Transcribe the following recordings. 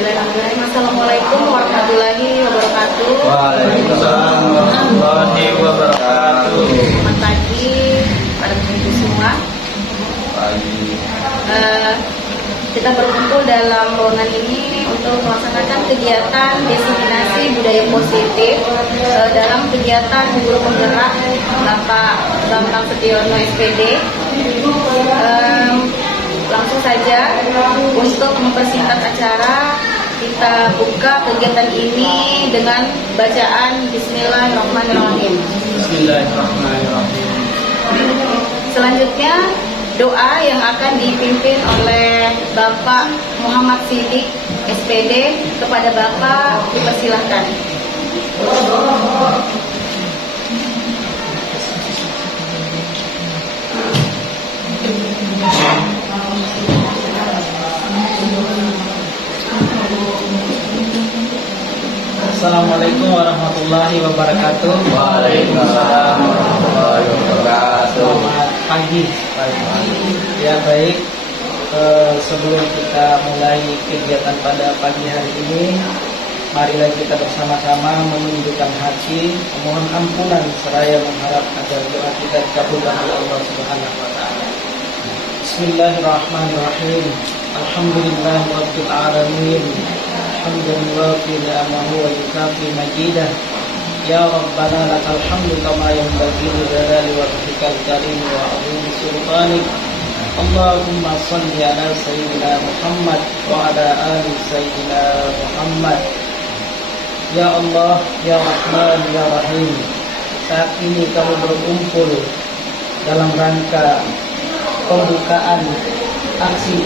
Bismillahirrahmanirrahim. Assalamualaikum warahmatullahi wabarakatuh. Waalaikumsalam warahmatullahi wabarakatuh. Selamat pagi pada ibu semua. Pagi. Kita berkumpul dalam ruangan ini untuk melaksanakan kegiatan diseminasi budaya positif dalam kegiatan guru penggerak Bapak Bambang Setiono SPD. Langsung saja untuk mempersingkat acara, kita buka kegiatan ini dengan bacaan Bismillahirrahmanirrahim. Bismillahirrahmanirrahim. Selanjutnya doa yang akan dipimpin oleh Bapak Muhammad Siddiq SPD. Kepada Bapak dipersilahkan. Assalamualaikum warahmatullahi wabarakatuh. Waalaikumsalam warahmatullahi wabarakatuh. Selamat pagi. Ya baik. Sebelum kita mulai kegiatan pada pagi hari ini, marilah kita bersama-sama menundukkan hati, memohon ampunan seraya mengharap agar doa kita dikabulkan oleh Allah Subhanahu wa taala. Bismillahirrahmanirrahim. Alhamdulillahirabbil alamin. Hamdan wafi ni'amahu wa yukafi majidah. Ya Rabbana lakal hamdu kama yanbaghi li jalali wajhikal karim wa 'azimi sultanik. Allahumma shalli ala sayyidina Muhammad wa ala ali sayyidina Muhammad. Ya Allah, Ya Rahman, Ya Rahim. Saat ini kami berkumpul dalam rangka pembukaan aksi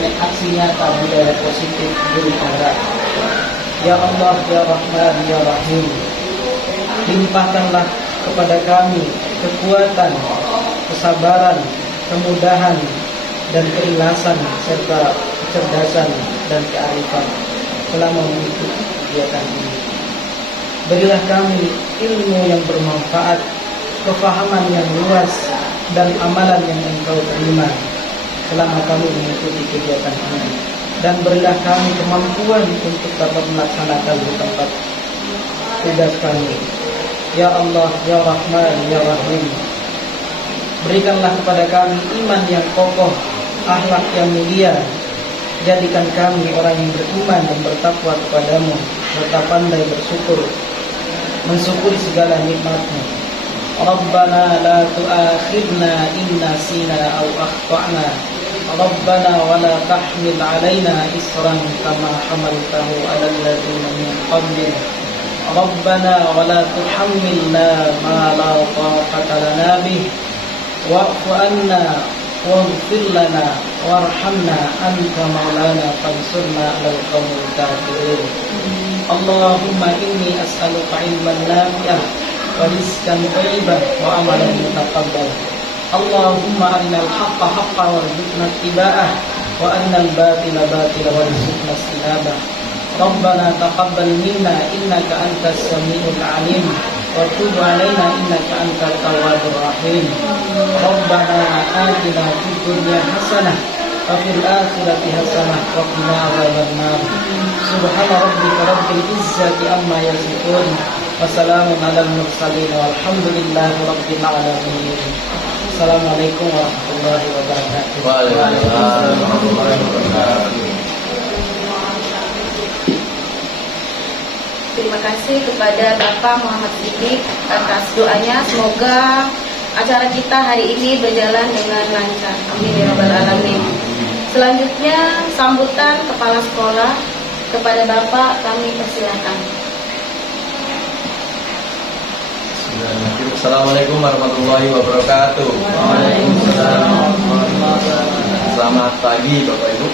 nyata budaya positif guru penggerak. Ya Allah, Ya Rahman, Ya Rahim, limpahkanlah kepada kami kekuatan, kesabaran, kemudahan, dan keikhlasan serta kecerdasan dan kearifan selama mengikuti kegiatan ini. Berilah kami ilmu yang bermanfaat, kefahaman yang luas, dan amalan yang Engkau terima selama kami mengikuti kegiatan ini. Dan berilah kami kemampuan untuk dapat melaksanakan di tempat tugas kami. Ya Allah, Ya Rahman, Ya Rahim, berikanlah kepada kami iman yang kokoh, akhlak yang mulia. Jadikan kami orang yang beriman dan bertakwa kepadamu, serta pandai bersyukur, mensyukuri segala nikmat-Mu. Rabbana la tu'akhidna in nasina aw akhtana. Rabbana wa la tahmil 'alaina isran kama hamaltahu 'alal ladzina min qablina. Rabbana wa la tuhammilna ma la taqata lana bih. Wa'fu 'anna waghfir lana warhamna anta maulana fansurna 'alal qaumil kafirin. Allahumma inni as'aluka 'ilman nafi'an wa rizqan thayyiban wa amalan mutaqabbalan. Allahumma arinal haqqa haqqan warzuqna ittiba'ah wa arinal batila batila warzuqna ijtinabah. Rabbana taqabbal minna innaka antas samiul 'alim wa tub 'alaina innaka antat tawwabur rahim. Rabbana atina fid dunya hasanah wa fil akhirati hasanah wa qina adzabannar. Subhana rabbika rabbil izzati amma yasifun wa salamun 'alal mursalin walhamdulillahi rabbil alamin. Assalamualaikum warahmatullahi wabarakatuh. Waalaikumsalam warahmatullahi wabarakatuh. Terima kasih kepada Bapak Muhammad Siddiq atas doanya. Semoga acara kita hari ini berjalan dengan lancar. Amin ya rabbal alamin. Selanjutnya sambutan kepala sekolah. Kepada Bapak kami persilakan. Assalamualaikum warahmatullahi wabarakatuh. Waalaikumsalam. Selamat pagi Bapak Ibu.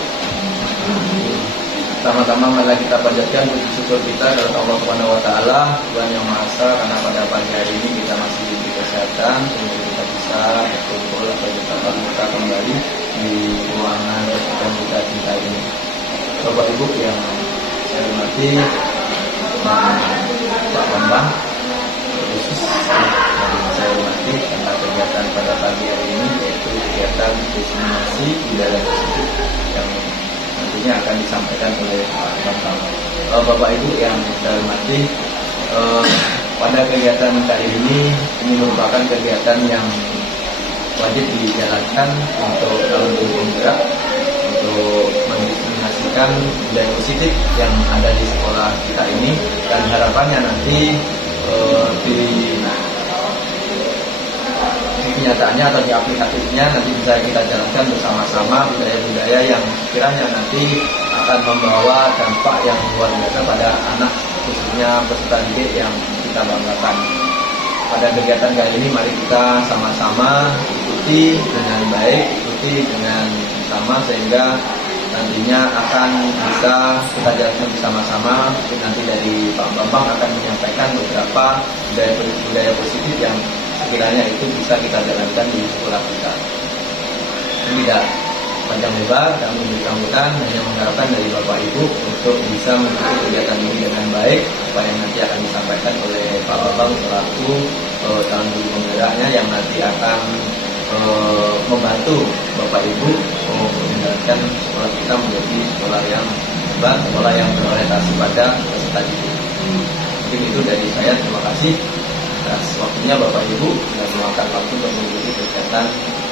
Pertama-tama mari kita panjatkan puji syukur kita kepada Allah Subhanahu wa taala, Tuhan yang Maha Esa, karena pada pagi hari ini kita masih diberi kesehatan sehingga kita bisa berkumpul atau bertatap muka kembali di ruangan yang kita cintai ini. Bapak Ibu yang saya hormati, Pak Bambang, khusus yang saya hormati tentang kegiatan pada pagi hari ini, yaitu kegiatan diseminasi budaya positif yang nantinya akan disampaikan oleh Pak Bambang. Bapak Ibu yang saya hormati, pada kegiatan kali ini merupakan kegiatan yang wajib dijalankan untuk calon guru penggerak untuk mendiskriminasikan budaya positif yang ada di sekolah kita ini, dan harapannya nanti di kenyataannya atau di aplikatifnya nanti bisa kita jalankan bersama-sama budaya-budaya yang kiranya nanti akan membawa dampak yang luar biasa pada anak, khususnya peserta didik yang kita banggakan. Pada kegiatan kali ini mari kita sama-sama ikuti dengan baik, ikuti dengan sama, sehingga nantinya akan bisa kita jalankan bersama-sama. Nanti dari Pak Bambang akan menyampaikan beberapa budaya positif yang sekiranya itu bisa kita jalankan di sekolah kita. Ini tidak panjang lebar, kami bersambutan hanya mengharapkan dari Bapak Ibu untuk bisa mengikuti kegiatan ini dengan baik, supaya nanti akan disampaikan oleh Pak Bambang selaku calon guru penggeraknya yang nanti akan membantu Bapak Ibu untuk menjalankan sekolah kita menjadi sekolah yang hebat, sekolah yang berorientasi pada peserta didik. Mungkin itu dari saya, terima kasih atas waktunya Bapak Ibu dan meluangkan waktu untuk mengikuti kegiatan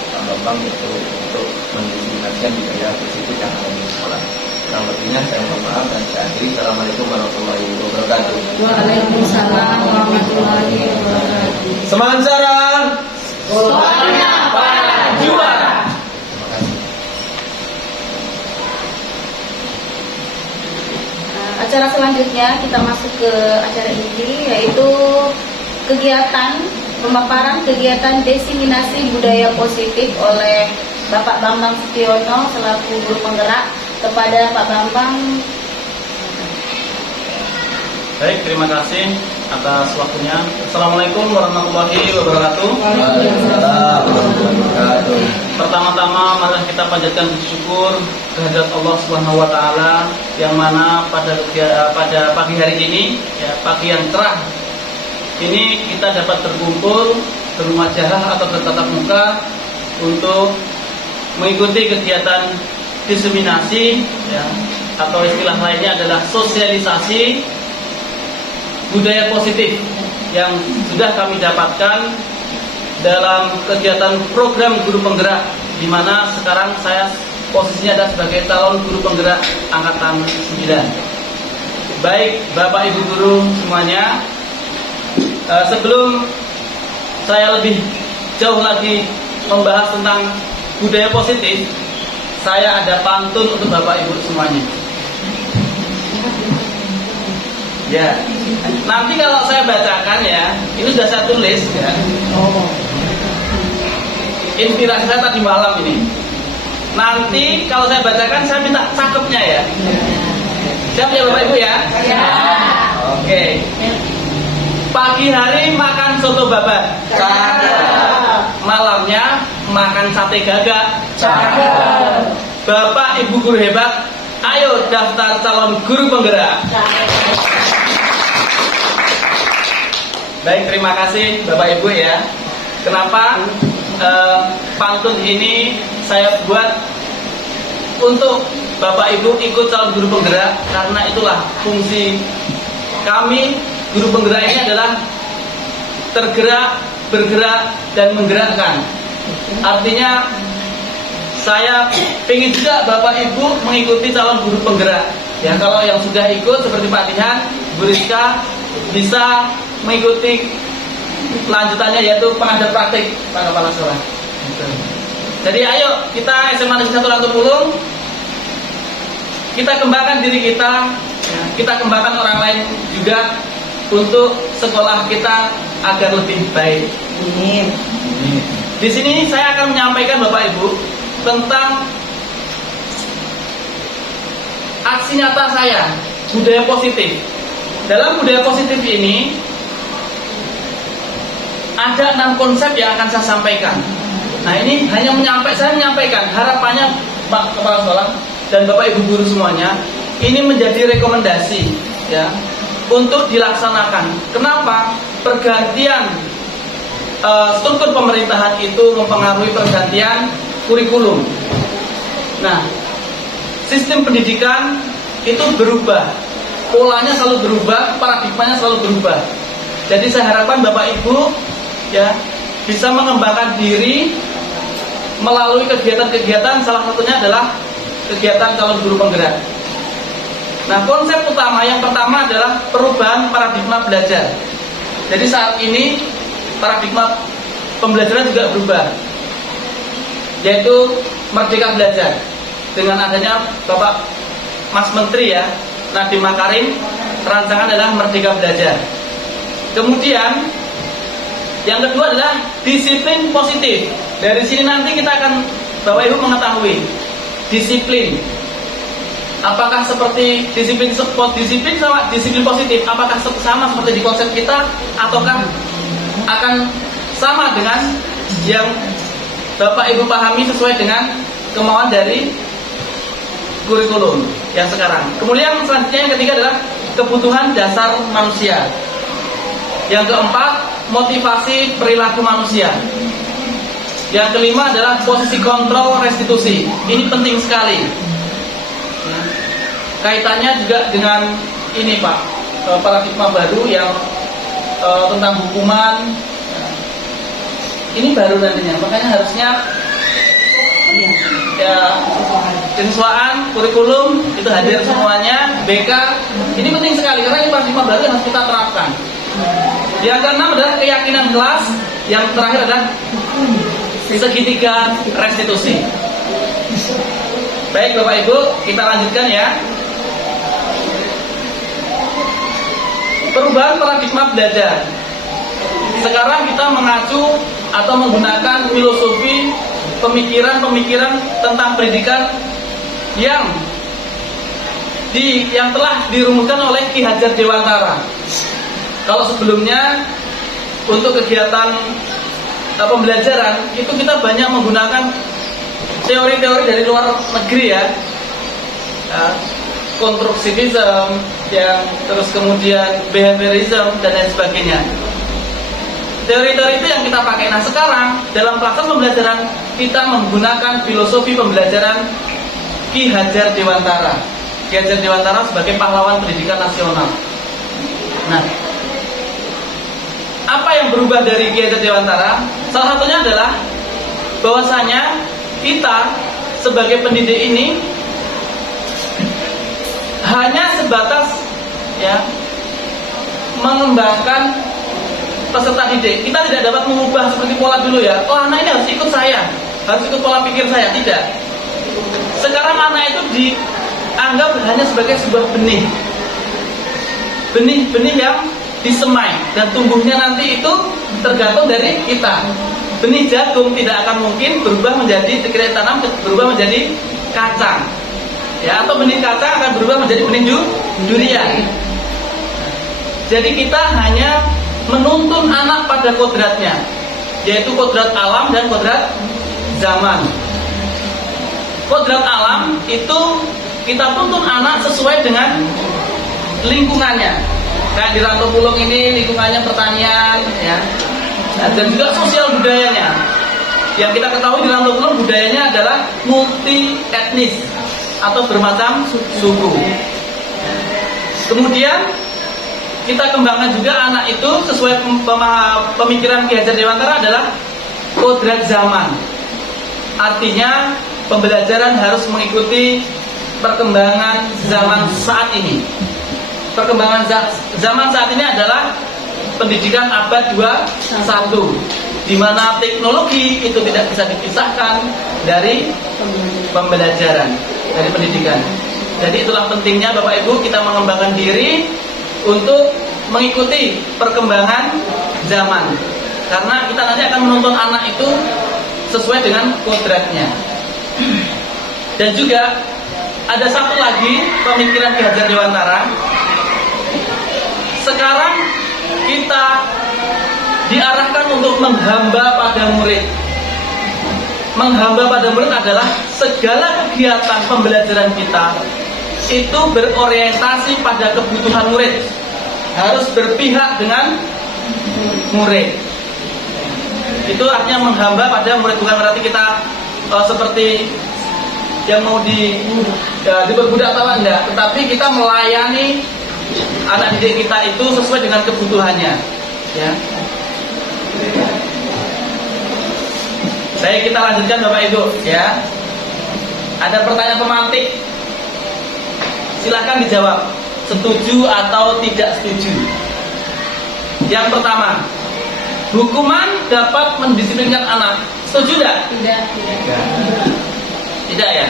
Pak Bambang untuk mendiskriminasikan budaya positif yang ada di sekolah. Kurang lebihnya saya mohon maaf dan saya akhiri. Assalamualaikum warahmatullahi wabarakatuh. Waalaikumsalam warahmatullahi wabarakatuh. Semangat Sarah. Semuanya para juara. Terima kasih. Acara selanjutnya kita masuk ke acara inti, yaitu kegiatan pemaparan kegiatan diseminasi budaya positif oleh Bapak Bambang Setiono selaku guru penggerak kepada Pak Bambang. Baik, terima kasih atas waktunya. Assalamualaikum warahmatullahi wabarakatuh. Waalaikumsalam warahmatullahi wabarakatuh. Pertama-tama mari kita panjatkan syukur kehadirat Allah Subhanahu wa taala yang mana pada pagi hari ini, ya, pagi yang cerah ini kita dapat berkumpul bermuajahah atau bertatap muka untuk mengikuti kegiatan diseminasi, ya, atau istilah lainnya adalah sosialisasi budaya positif yang sudah kami dapatkan dalam kegiatan program guru penggerak, di mana sekarang saya posisinya adalah sebagai calon guru penggerak angkatan 9. Baik Bapak Ibu guru semuanya, sebelum saya lebih jauh lagi membahas tentang budaya positif, saya ada pantun untuk Bapak Ibu semuanya. Ya, nanti kalau saya bacakan, ya, ini sudah saya tulis, ya. Inspirasi saya tadi malam ini. Nanti kalau saya bacakan, saya minta cakepnya, ya. Siap ya Bapak Ibu, ya? Ya. Oke. Pagi hari makan soto babat. Cakep. Malamnya makan sate gagak. Cakep. Bapak Ibu guru hebat, ayo daftar calon guru penggerak. Baik, terima kasih Bapak Ibu, ya. Kenapa pantun ini saya buat untuk Bapak Ibu ikut calon guru penggerak? Karena itulah fungsi kami guru penggerak ini adalah tergerak, bergerak, dan menggerakkan. Artinya saya ingin juga Bapak Ibu mengikuti calon guru penggerak. Ya, kalau yang sudah ikut seperti Pak Tihan, Bu Rizka bisa mengikuti lanjutannya, yaitu pengajar praktik Pak Kepala Sekolah. Jadi ayo kita SMA Negeri 1 Rantupulung, kita kembangkan diri kita, ya, kita kembangkan orang lain juga untuk sekolah kita agar lebih baik. Amin. Di sini saya akan menyampaikan Bapak Ibu tentang aksi nyata saya budaya positif. Dalam budaya positif ini ada 6 konsep yang akan saya sampaikan. Nah, ini hanya saya menyampaikan, harapannya Pak Kepala Sekolah dan Bapak Ibu guru semuanya, ini menjadi rekomendasi, ya, untuk dilaksanakan. Kenapa? Pergantian struktur pemerintahan itu mempengaruhi pergantian kurikulum. Nah, sistem pendidikan itu berubah polanya selalu berubah, paradigmanya selalu berubah. Jadi saya harapkan Bapak Ibu ya bisa mengembangkan diri melalui kegiatan-kegiatan, salah satunya adalah kegiatan calon guru penggerak. Nah, konsep utama yang pertama adalah perubahan paradigma belajar. Jadi saat ini paradigma pembelajaran juga berubah, yaitu Merdeka Belajar. Dengan adanya Bapak Mas Menteri ya, Nadiem Makarim, rancangan adalah Merdeka Belajar. Kemudian yang kedua adalah disiplin positif. Dari sini nanti kita akan Bapak Ibu mengetahui disiplin. Apakah seperti disiplin sama disiplin positif? Apakah sama seperti di konsep kita, ataukah akan sama dengan yang Bapak Ibu pahami sesuai dengan kemauan dari kurikulum yang sekarang? Kemudian selanjutnya yang ketiga adalah kebutuhan dasar manusia. Yang keempat, motivasi perilaku manusia. Yang kelima adalah posisi kontrol restitusi. Ini penting sekali. Kaitannya juga dengan ini Pak, paradigma baru yang tentang hukuman. Ini baru nantinya, makanya harusnya ya siswaan, kurikulum itu hadir semuanya, BK. Ini penting sekali karena ini paradigma baru yang harus kita terapkan. Yang keenam adalah keyakinan kelas. Yang terakhir adalah segitiga restitusi. Baik Bapak Ibu, kita lanjutkan ya. Perubahan paradigma belajar. Sekarang kita mengacu atau menggunakan filosofi pemikiran-pemikiran tentang pendidikan yang telah dirumuskan oleh Ki Hajar Dewantara. Kalau sebelumnya untuk kegiatan pembelajaran itu kita banyak menggunakan teori-teori dari luar negeri ya, konstruktivism, yang terus kemudian behaviorism dan lain sebagainya. Teori-teori itu yang kita pakai. Nah sekarang dalam pelaksanaan pembelajaran kita menggunakan filosofi pembelajaran Ki Hajar Dewantara. Ki Hajar Dewantara sebagai pahlawan pendidikan nasional. Nah, apa yang berubah dari Ki Hajar Dewantara? Salah satunya adalah bahwasanya kita sebagai pendidik ini hanya sebatas ya mengembangkan peserta didik. Kita tidak dapat mengubah seperti pola dulu ya. Oh anak ini harus ikut saya, harus ikut pola pikir saya. Tidak. Sekarang anak itu dianggap hanya sebagai sebuah benih. Benih yang disemai dan tumbuhnya nanti itu tergantung dari kita. Benih jagung tidak akan mungkin berubah menjadi kita tanam berubah menjadi kacang. Ya, atau benih kacang akan berubah menjadi benih durian. Jadi kita hanya menuntun anak pada kodratnya, yaitu kodrat alam dan kodrat zaman. Kodrat alam itu kita tuntun anak sesuai dengan lingkungannya. Kayak di Rantau Pulung ini lingkungannya pertanian, ya, dan juga sosial budayanya. Yang kita ketahui di Rantau Pulung budayanya adalah multi etnis atau bermacam suku. Kemudian kita kembangkan juga anak itu sesuai pemikiran Ki Hajar Dewantara adalah kodrat zaman. Artinya pembelajaran harus mengikuti perkembangan zaman saat ini. Perkembangan zaman saat ini adalah pendidikan abad 21, di mana teknologi itu tidak bisa dipisahkan dari pembelajaran, dari pendidikan. Jadi itulah pentingnya Bapak Ibu kita mengembangkan diri untuk mengikuti perkembangan zaman, karena kita nanti akan menuntun anak itu sesuai dengan kodratnya. Dan juga ada satu lagi pemikiran Ki Hajar Dewantara. Sekarang kita diarahkan untuk menghamba pada murid. Menghamba pada murid adalah segala kegiatan pembelajaran kita itu berorientasi pada kebutuhan murid, harus berpihak dengan murid. Itu artinya menghamba pada murid, bukan berarti kita seperti yang mau diperbudak atau enggak, tetapi kita melayani anak didik kita itu sesuai dengan kebutuhannya, ya. Baik, kita lanjutkan Bapak Ibu, ya. Ada pertanyaan pemantik. Silakan dijawab, setuju atau tidak setuju. Yang pertama, hukuman dapat mendisiplinkan anak. Setuju tidak? Tidak. Tidak ya?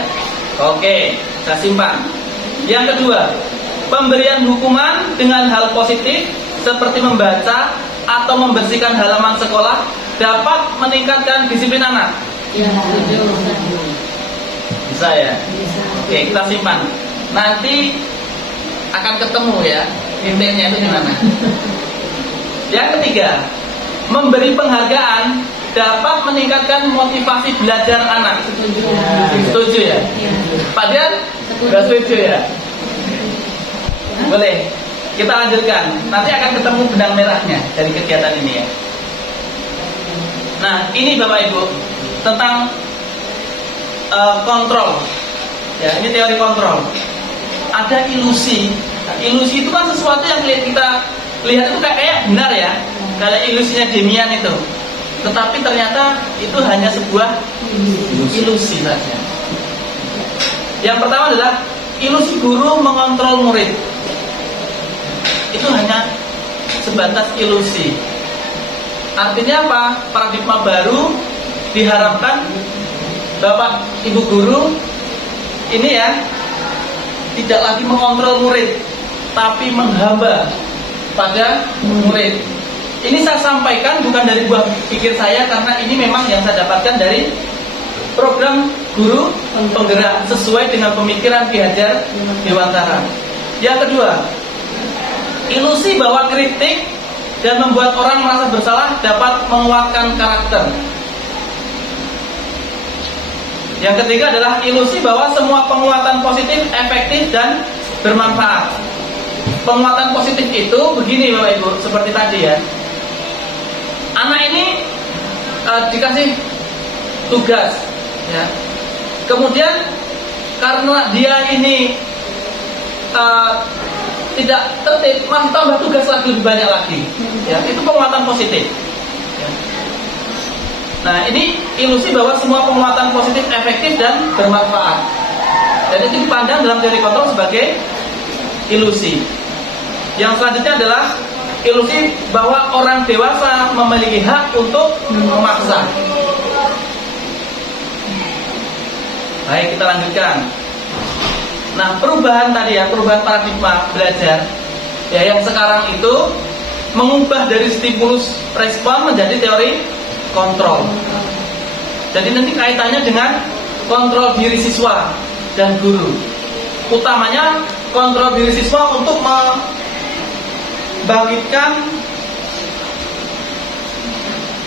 Oke, saya simpan. Yang kedua, pemberian hukuman dengan hal positif seperti membaca atau membersihkan halaman sekolah dapat meningkatkan disiplin anak. Ya, setuju. Bisa ya? Bisa. Oke, kita simpan. Nanti akan ketemu ya, titiknya itu di mana. Yang ketiga, memberi penghargaan dapat meningkatkan motivasi belajar anak. Setuju. Setuju ya? Ya. Pak Dian? Setuju. Nggak setuju ya? Boleh. Kita lanjutkan. Nanti akan ketemu benang merahnya dari kegiatan ini ya. Nah, ini Bapak Ibu tentang kontrol. Ya, ini teori kontrol. Ada ilusi. Ilusi itu kan sesuatu yang kita lihat itu kayak benar ya. Kayak ilusinya Demian itu. Tetapi ternyata itu hanya sebuah ilusi saja. Yang pertama adalah ilusi guru mengontrol murid. Itu hanya sebatas ilusi. Artinya apa? Paradigma baru diharapkan Bapak Ibu guru ini ya tidak lagi mengontrol murid, tapi menghamba pada murid. Ini saya sampaikan bukan dari buah pikir saya, karena ini memang yang saya dapatkan dari program guru penggerak sesuai dengan pemikiran Ki Hajar Dewantara. Yang kedua, ilusi bahwa kritik dan membuat orang merasa bersalah dapat menguatkan karakter. Yang ketiga adalah ilusi bahwa semua penguatan positif efektif dan bermanfaat. Penguatan positif itu begini Bapak Ibu, seperti tadi ya. Anak ini dikasih tugas ya. Kemudian karena dia ini tidak tertib, masih tambah tugas lagi lebih banyak lagi ya. Itu penguatan positif ya. Nah, ini ilusi bahwa semua penguatan positif efektif dan bermanfaat. Dan itu dipandang dalam teori kontrol sebagai ilusi. Yang selanjutnya adalah ilusi bahwa orang dewasa memiliki hak untuk memaksa. Baik, kita lanjutkan. Nah, perubahan tadi ya, perubahan paradigma belajar ya, yang sekarang itu mengubah dari stimulus respon menjadi teori kontrol. Jadi nanti kaitannya dengan kontrol diri siswa dan guru. Utamanya kontrol diri siswa untuk membangkitkan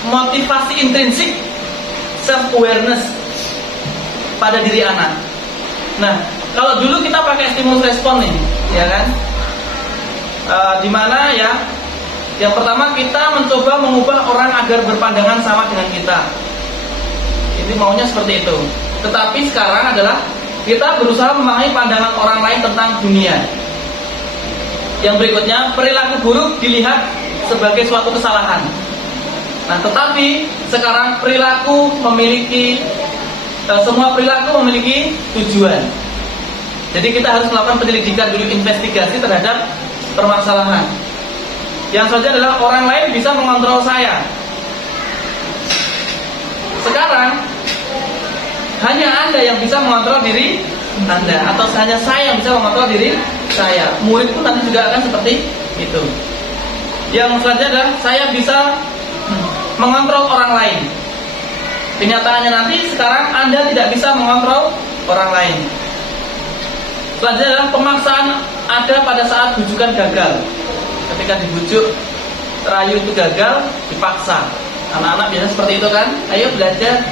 motivasi intrinsik self awareness pada diri anak. Nah, kalau dulu kita pakai stimulus respon nih, ya kan? Dimana ya? Yang pertama kita mencoba mengubah orang agar berpandangan sama dengan kita. Ini maunya seperti itu. Tetapi sekarang adalah kita berusaha memahami pandangan orang lain tentang dunia. Yang berikutnya, perilaku buruk dilihat sebagai suatu kesalahan. Nah, tetapi sekarang semua perilaku memiliki tujuan. Jadi kita harus melakukan penyelidikan dulu, investigasi terhadap permasalahan. Yang selanjutnya adalah orang lain bisa mengontrol saya. Sekarang hanya Anda yang bisa mengontrol diri Anda, atau hanya saya yang bisa mengontrol diri saya. Murid pun nanti juga akan seperti itu. Yang selanjutnya adalah saya bisa mengontrol orang lain. Kenyataannya nanti sekarang Anda tidak bisa mengontrol orang lain. Selanjutnya adalah pemaksaan ada pada saat bujukan gagal. Ketika dibujuk, rayu itu gagal, dipaksa. Anak-anak biasanya seperti itu kan, ayo belajar.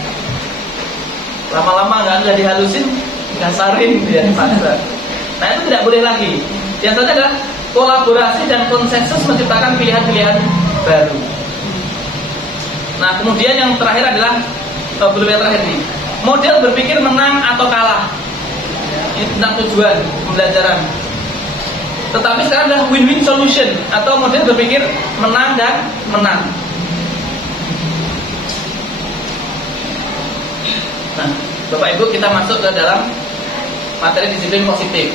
Lama-lama nggak dihalusin, ngasarin, dia dipaksa. Nah, itu tidak boleh lagi. Yang selanjutnya adalah kolaborasi dan konsensus menciptakan pilihan-pilihan baru. Nah, kemudian yang terakhir adalah belum yang terakhir nih, model berpikir menang atau kalah. Ini tentang tujuan pembelajaran. Tetapi sekarang adalah win-win solution atau model berpikir menang dan menang. Nah, Bapak Ibu, kita masuk ke dalam materi disiplin positif.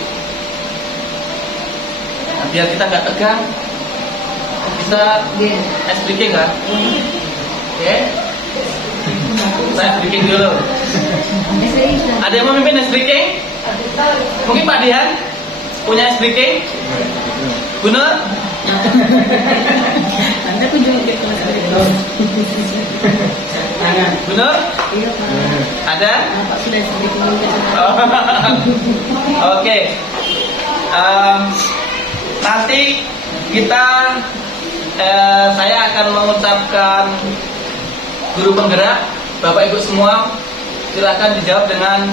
Nah, biar kita nggak tegang, bisa explique nggak? Oke, saya explique dulu. Ada yang mau memimpin explique? Mungkin Pak Dian punya explique? Benar? Anda kunjungi ke kelas Benar? Iya Pak. Ada? Pak sudah sebelum Oke. Nanti kita saya akan mengucapkan guru penggerak. Bapak Ibu semua silakan dijawab dengan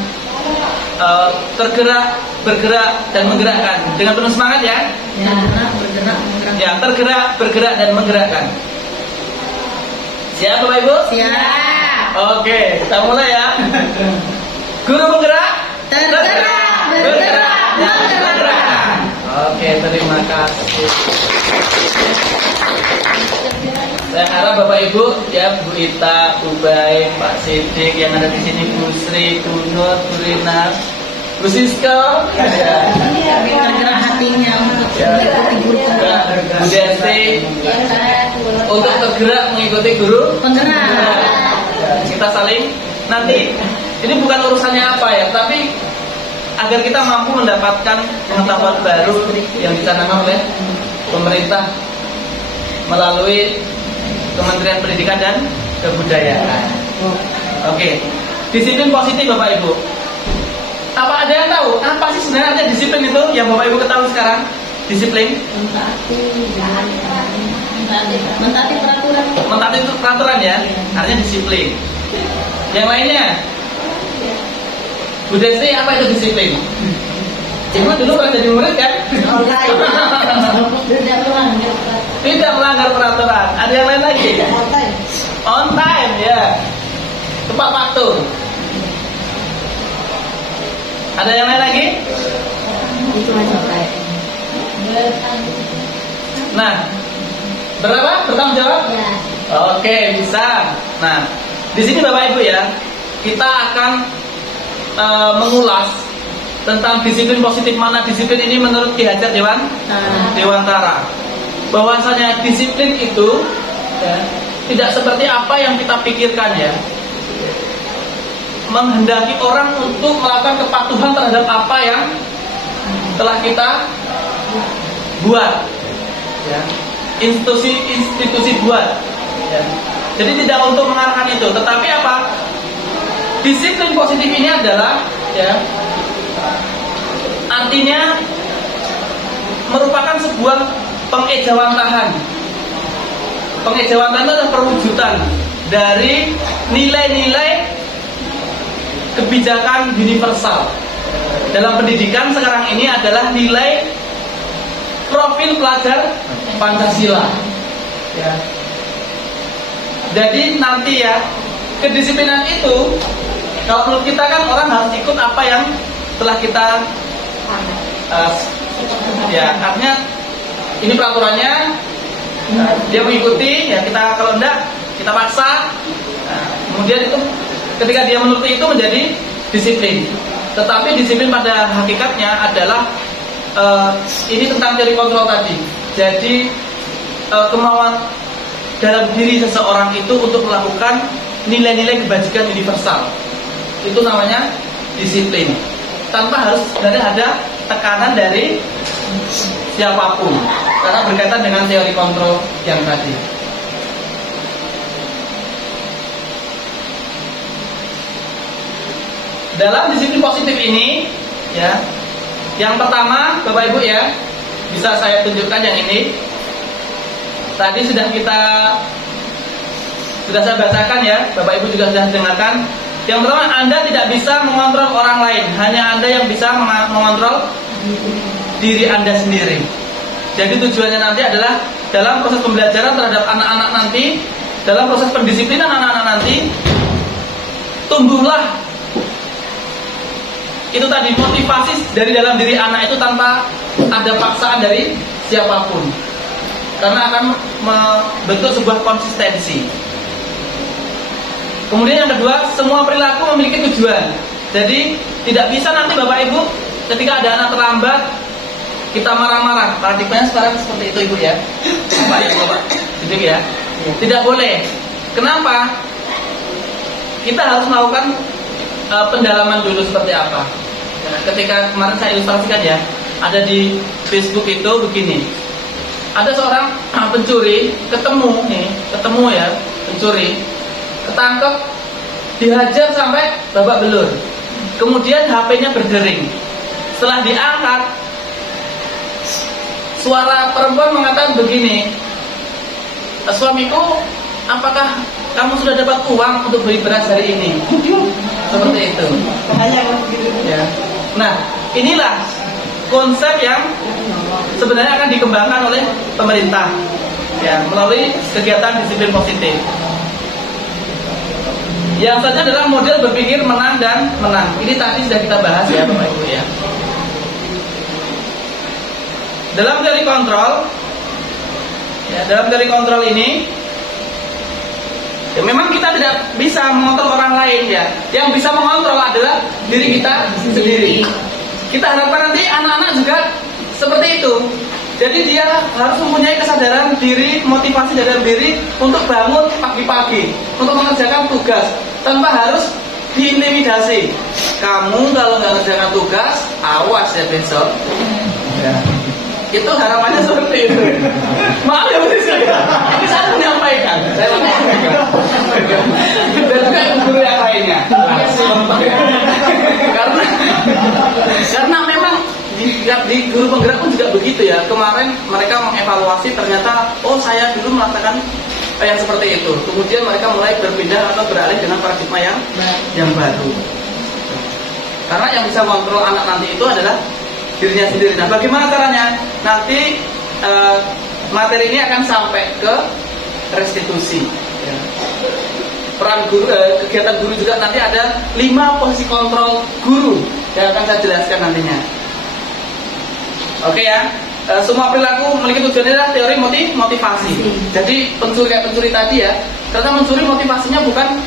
tergerak, bergerak dan menggerakkan dengan penuh semangat ya. Ya, bergerak, menggerak. Ya, tergerak, bergerak dan menggerakkan. Siap Bapak Ibu? Siap. Oke, kita mulai ya. Guru penggerak, Tergerak, bergerak, menggerakkan. Oke, terima kasih. Saya harap Bapak Ibu, ya Bu Ita, Bu Baik, Pak Sidik yang ada di sini, Bu Sri, Bu Nur, Bu Rina, Bu Sisko, ya, Tergerak hatinya untuk ya, mengikuti guru penggerak. Bu Desti, untuk tergerak mengikuti guru Penggerak. Ya, kita saling nanti ini bukan urusannya apa ya, tapi agar kita mampu mendapatkan pengetahuan baru yang dicanangkan oleh pemerintah melalui Kementerian Pendidikan dan Kebudayaan. Oke, disiplin positif Bapak Ibu. Apa ada yang tahu apa sih sebenarnya disiplin itu yang Bapak Ibu ketahui sekarang? Disiplin Mentaati peraturan. mentaati itu peraturan ya, artinya disiplin. Yang lainnya, Bu Desti, apa itu disiplin? Cuma dulu pernah jadi murid kan? Tidak melanggar peraturan. Ada yang lain lagi? On time ya. Tepat waktu. Ada yang lain lagi? Itu aja Pak. Nah, berapa? Bertanggung jawab? Ya. Oke, bisa. Nah, di sini Bapak Ibu ya, kita akan mengulas tentang disiplin positif. Mana disiplin ini menurut Ki Hajar Dewantara. Bahwasanya disiplin itu ya, tidak seperti apa yang kita pikirkan ya. Menghendaki orang untuk melakukan kepatuhan terhadap apa yang telah kita buat ya. Institusi buat ya. Jadi tidak untuk mengarahkan itu, tetapi apa? Disiplin positif ini adalah ya, artinya merupakan sebuah pengejawantahan. Pengejawantahan itu adalah perwujudan dari nilai-nilai kebijakan universal. Dalam pendidikan sekarang ini adalah nilai profil pelajar Pancasila. Ya. Jadi nanti ya, kedisiplinan itu kalau menurut kita kan orang harus ikut apa yang telah kita ya, artinya ini peraturannya, dia mengikuti ya, kita kalau enggak kita paksa. Nah, kemudian itu ketika dia menuruti itu menjadi disiplin. Tetapi disiplin pada hakikatnya adalah ini tentang teori kontrol tadi. Jadi kemauan dalam diri seseorang itu untuk melakukan nilai-nilai kebajikan universal. Itu namanya disiplin. Tanpa harus sebenarnya ada tekanan dari siapapun, karena berkaitan dengan teori kontrol yang tadi. Dalam disiplin positif ini ya, yang pertama Bapak Ibu ya, bisa saya tunjukkan yang ini. Tadi sudah saya bacakan ya, Bapak Ibu juga sudah dengarkan. Yang pertama, Anda tidak bisa mengontrol orang lain, hanya Anda yang bisa mengontrol diri Anda sendiri. Jadi tujuannya nanti adalah dalam proses pembelajaran terhadap anak-anak nanti, dalam proses pendisiplinan anak-anak nanti, tumbuhlah itu tadi motivasi dari dalam diri anak itu tanpa ada paksaan dari siapapun, karena akan membentuk sebuah konsistensi. Kemudian yang kedua, semua perilaku memiliki tujuan. Jadi tidak bisa nanti Bapak Ibu ketika ada anak terlambat kita marah-marah. Paradigmanya sekarang seperti itu Ibu ya, Bapak Ibu Bapak, gitu ya. Tidak boleh. Kenapa? Kita harus melakukan pendalaman dulu seperti apa. Ketika kemarin saya ilustrasikan ya, ada di Facebook itu begini. Ada seorang pencuri ketemu ya, pencuri ketangkep, dihajar sampai babak belur. Kemudian HP-nya berdering. Setelah diangkat, suara perempuan mengatakan begini, suamiku, apakah kamu sudah dapat uang untuk beli beras hari ini? Seperti itu. Ya. Nah, inilah konsep yang sebenarnya akan dikembangkan oleh pemerintah ya, melalui kegiatan disiplin positif. Yang saja adalah model berpikir menang dan menang. Ini tadi sudah kita bahas ya Bapak Ibu ya. Dalam teori kontrol, ya, dalam teori kontrol ini, ya, memang kita tidak bisa mengontrol orang lain ya. Yang bisa mengontrol adalah diri kita sendiri. Kita harapkan nanti anak-anak juga seperti itu. Jadi dia harus mempunyai kesadaran diri, motivasi dalam diri untuk bangun pagi-pagi, untuk mengerjakan tugas tanpa harus diintimidasi. Kamu kalau nggak mengerjakan tugas, awas ya besok. Ya. Itu harapannya seperti itu. Maaf ya Bu Rizky, ini saya menyampaikan. Dan juga guru yang lainnya. Karena memang di guru penggerak pun juga begitu ya. Kemarin mereka mengevaluasi, ternyata saya dulu merasakan yang seperti itu. Kemudian mereka mulai berpindah atau beralih dengan paradigma yang baru. Karena yang bisa mengontrol anak nanti itu adalah dirinya sendiri. Nah, bagaimana caranya? Nanti materi ini akan sampai ke restitusi. Ya. Peran guru, kegiatan guru juga nanti ada 5 posisi kontrol guru yang akan saya jelaskan nantinya. Oke ya. Semua perilaku memiliki tujuannya adalah teori motivasi. Jadi pencuri tadi ya, ternyata mencuri motivasinya bukan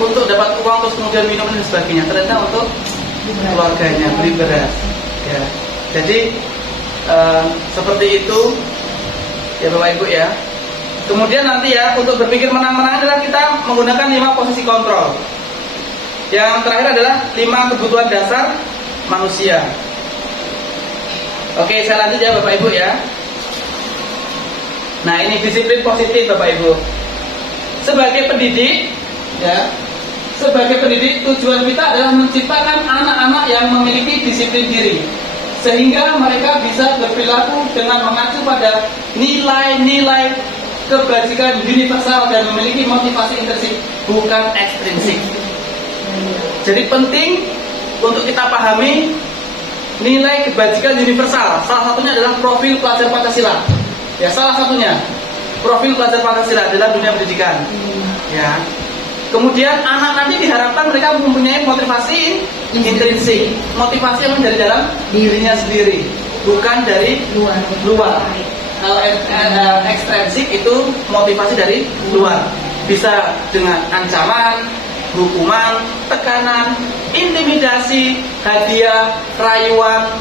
untuk dapat uang terus kemudian minum dan sebagainya. Ternyata untuk keluarganya, beli beras. Ya. Jadi seperti itu ya Bapak Ibu ya. Kemudian nanti ya, untuk berpikir menang-menang adalah kita menggunakan 5 posisi kontrol. Yang terakhir adalah 5 kebutuhan dasar manusia. Oke, saya lanjut ya Bapak Ibu ya. Nah, ini disiplin positif Bapak Ibu. Sebagai pendidik ya, sebagai pendidik tujuan kita adalah menciptakan anak-anak yang memiliki disiplin diri, sehingga mereka bisa berperilaku dengan mengacu pada nilai-nilai kebajikan universal dan memiliki motivasi intrinsik, bukan ekstrinsik. Jadi penting untuk kita pahami nilai kebajikan universal. Salah satunya adalah profil pelajar Pancasila. Ya, salah satunya profil pelajar Pancasila dalam dunia pendidikan. Ya. Kemudian anak nanti diharapkan mereka mempunyai motivasi intrinsik, motivasi yang dari dalam dirinya sendiri, bukan dari luar. Kalau ekstrinsik itu motivasi dari luar, bisa dengan ancaman, hukuman, tekanan, intimidasi, hadiah, rayuan,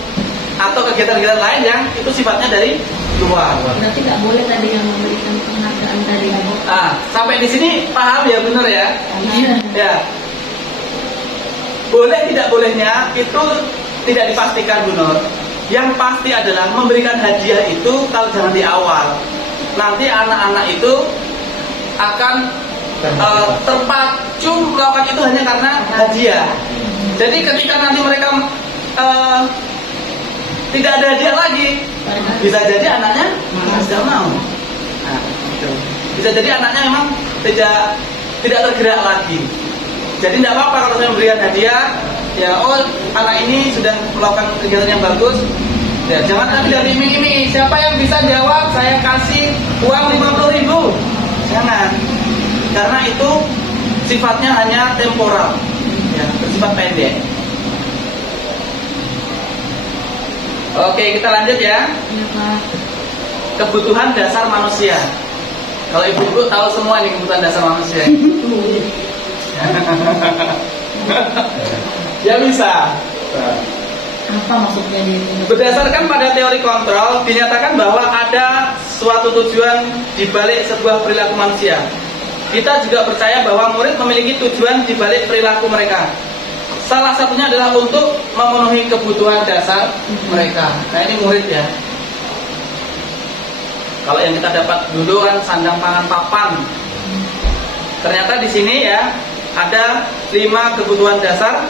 atau kegiatan-kegiatan lain yang itu sifatnya dari luar. Berarti nggak boleh tadi yang memberikan penghargaan tadi. Sampai di sini paham ya, benar ya? Iya. Ya. Boleh tidak bolehnya itu tidak dipastikan Bu Nur. Yang pasti adalah memberikan hadiah itu kalau jangan di awal. Nanti anak-anak itu akan terpacu melakukan itu hanya karena hadiah. Jadi ketika nanti mereka tidak ada hadiah lagi, bisa jadi anaknya tidak mau. Nah, gitu. Bisa jadi anaknya memang tidak tergerak lagi. Jadi tidak apa-apa kalau saya memberikan hadiah. Ya, anak ini sudah melakukan kegiatan yang bagus. Ya, jangan ada iming-iming. Siapa yang bisa jawab, saya kasih uang 50.000. Jangan. Karena itu sifatnya hanya temporal, ya, bersifat pendek. Oke, kita lanjut ya. Kebutuhan dasar manusia. Kalau ibu-ibu tahu semua nih kebutuhan dasar manusia. Ya bisa. Apa maksudnya ini? Berdasarkan pada teori kontrol, dinyatakan bahwa ada suatu tujuan di balik sebuah perilaku manusia. Kita juga percaya bahwa murid memiliki tujuan di balik perilaku mereka. Salah satunya adalah untuk memenuhi kebutuhan dasar mereka. Nah, ini murid ya. Kalau yang kita dapat dulu kan sandang, pangan, papan. Ternyata di sini ya ada 5 kebutuhan dasar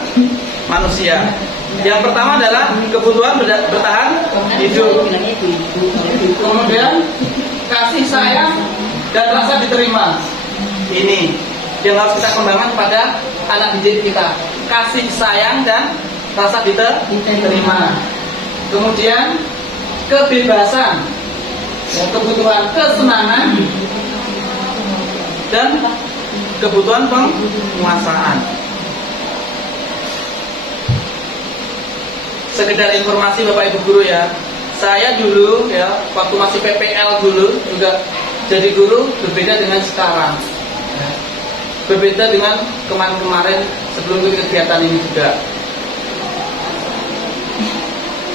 manusia. Yang pertama adalah kebutuhan bertahan hidup. Kemudian kasih sayang dan rasa diterima. Ini yang harus kita kembangkan pada anak didik kita. Kasih sayang dan rasa diterima. Kemudian kebebasan, kebutuhan kesenangan dan kebutuhan penguasaan. Sekedar informasi Bapak Ibu guru ya, saya dulu ya waktu masih PPL dulu juga jadi guru berbeda dengan sekarang. Berbeda dengan kemarin sebelum kegiatan ini juga.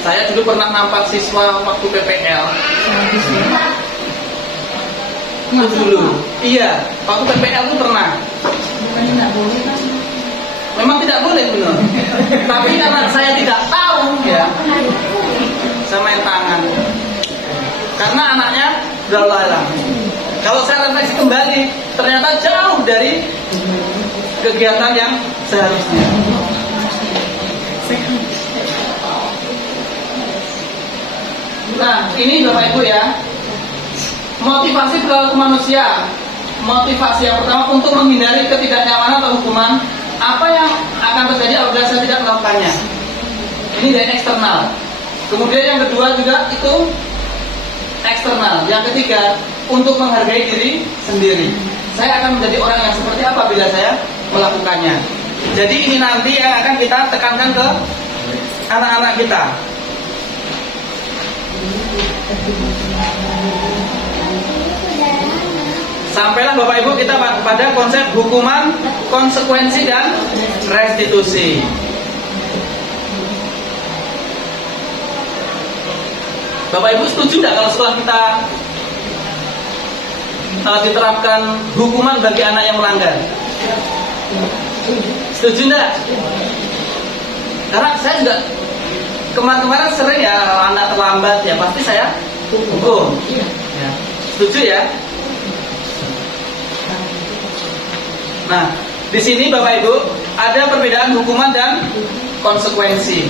Saya dulu pernah nampak siswa waktu PPL. Dulu, iya, waktu PPL itu pernah. Memang tidak boleh benar. Tapi karena saya tidak tahu ya, saya main tangan. Karena anaknya berlalang. Kalau saya refleksi kembali, ternyata jauh dari kegiatan yang seharusnya. Nah, ini Bapak Ibu ya, motivasi perilaku manusia. Motivasi yang pertama untuk menghindari ketidaknyamanan atau hukuman. Apa yang akan terjadi apabila saya tidak melakukannya? Ini dari eksternal. Kemudian yang kedua juga itu eksternal. Yang ketiga, untuk menghargai diri sendiri. Saya akan menjadi orang yang seperti apa bila saya melakukannya. Jadi ini nanti yang akan kita tekankan ke anak-anak kita. Sampailah Bapak Ibu kita pada konsep hukuman, konsekuensi, dan restitusi. Bapak Ibu setuju tidak kalau setelah kita diterapkan hukuman bagi anak yang melanggar? Setuju tidak? Karena saya juga kemarin-kemarin sering ya anak terlambat ya pasti saya hukum. Ya. Setuju ya? Nah, di sini Bapak Ibu ada perbedaan hukuman dan konsekuensi.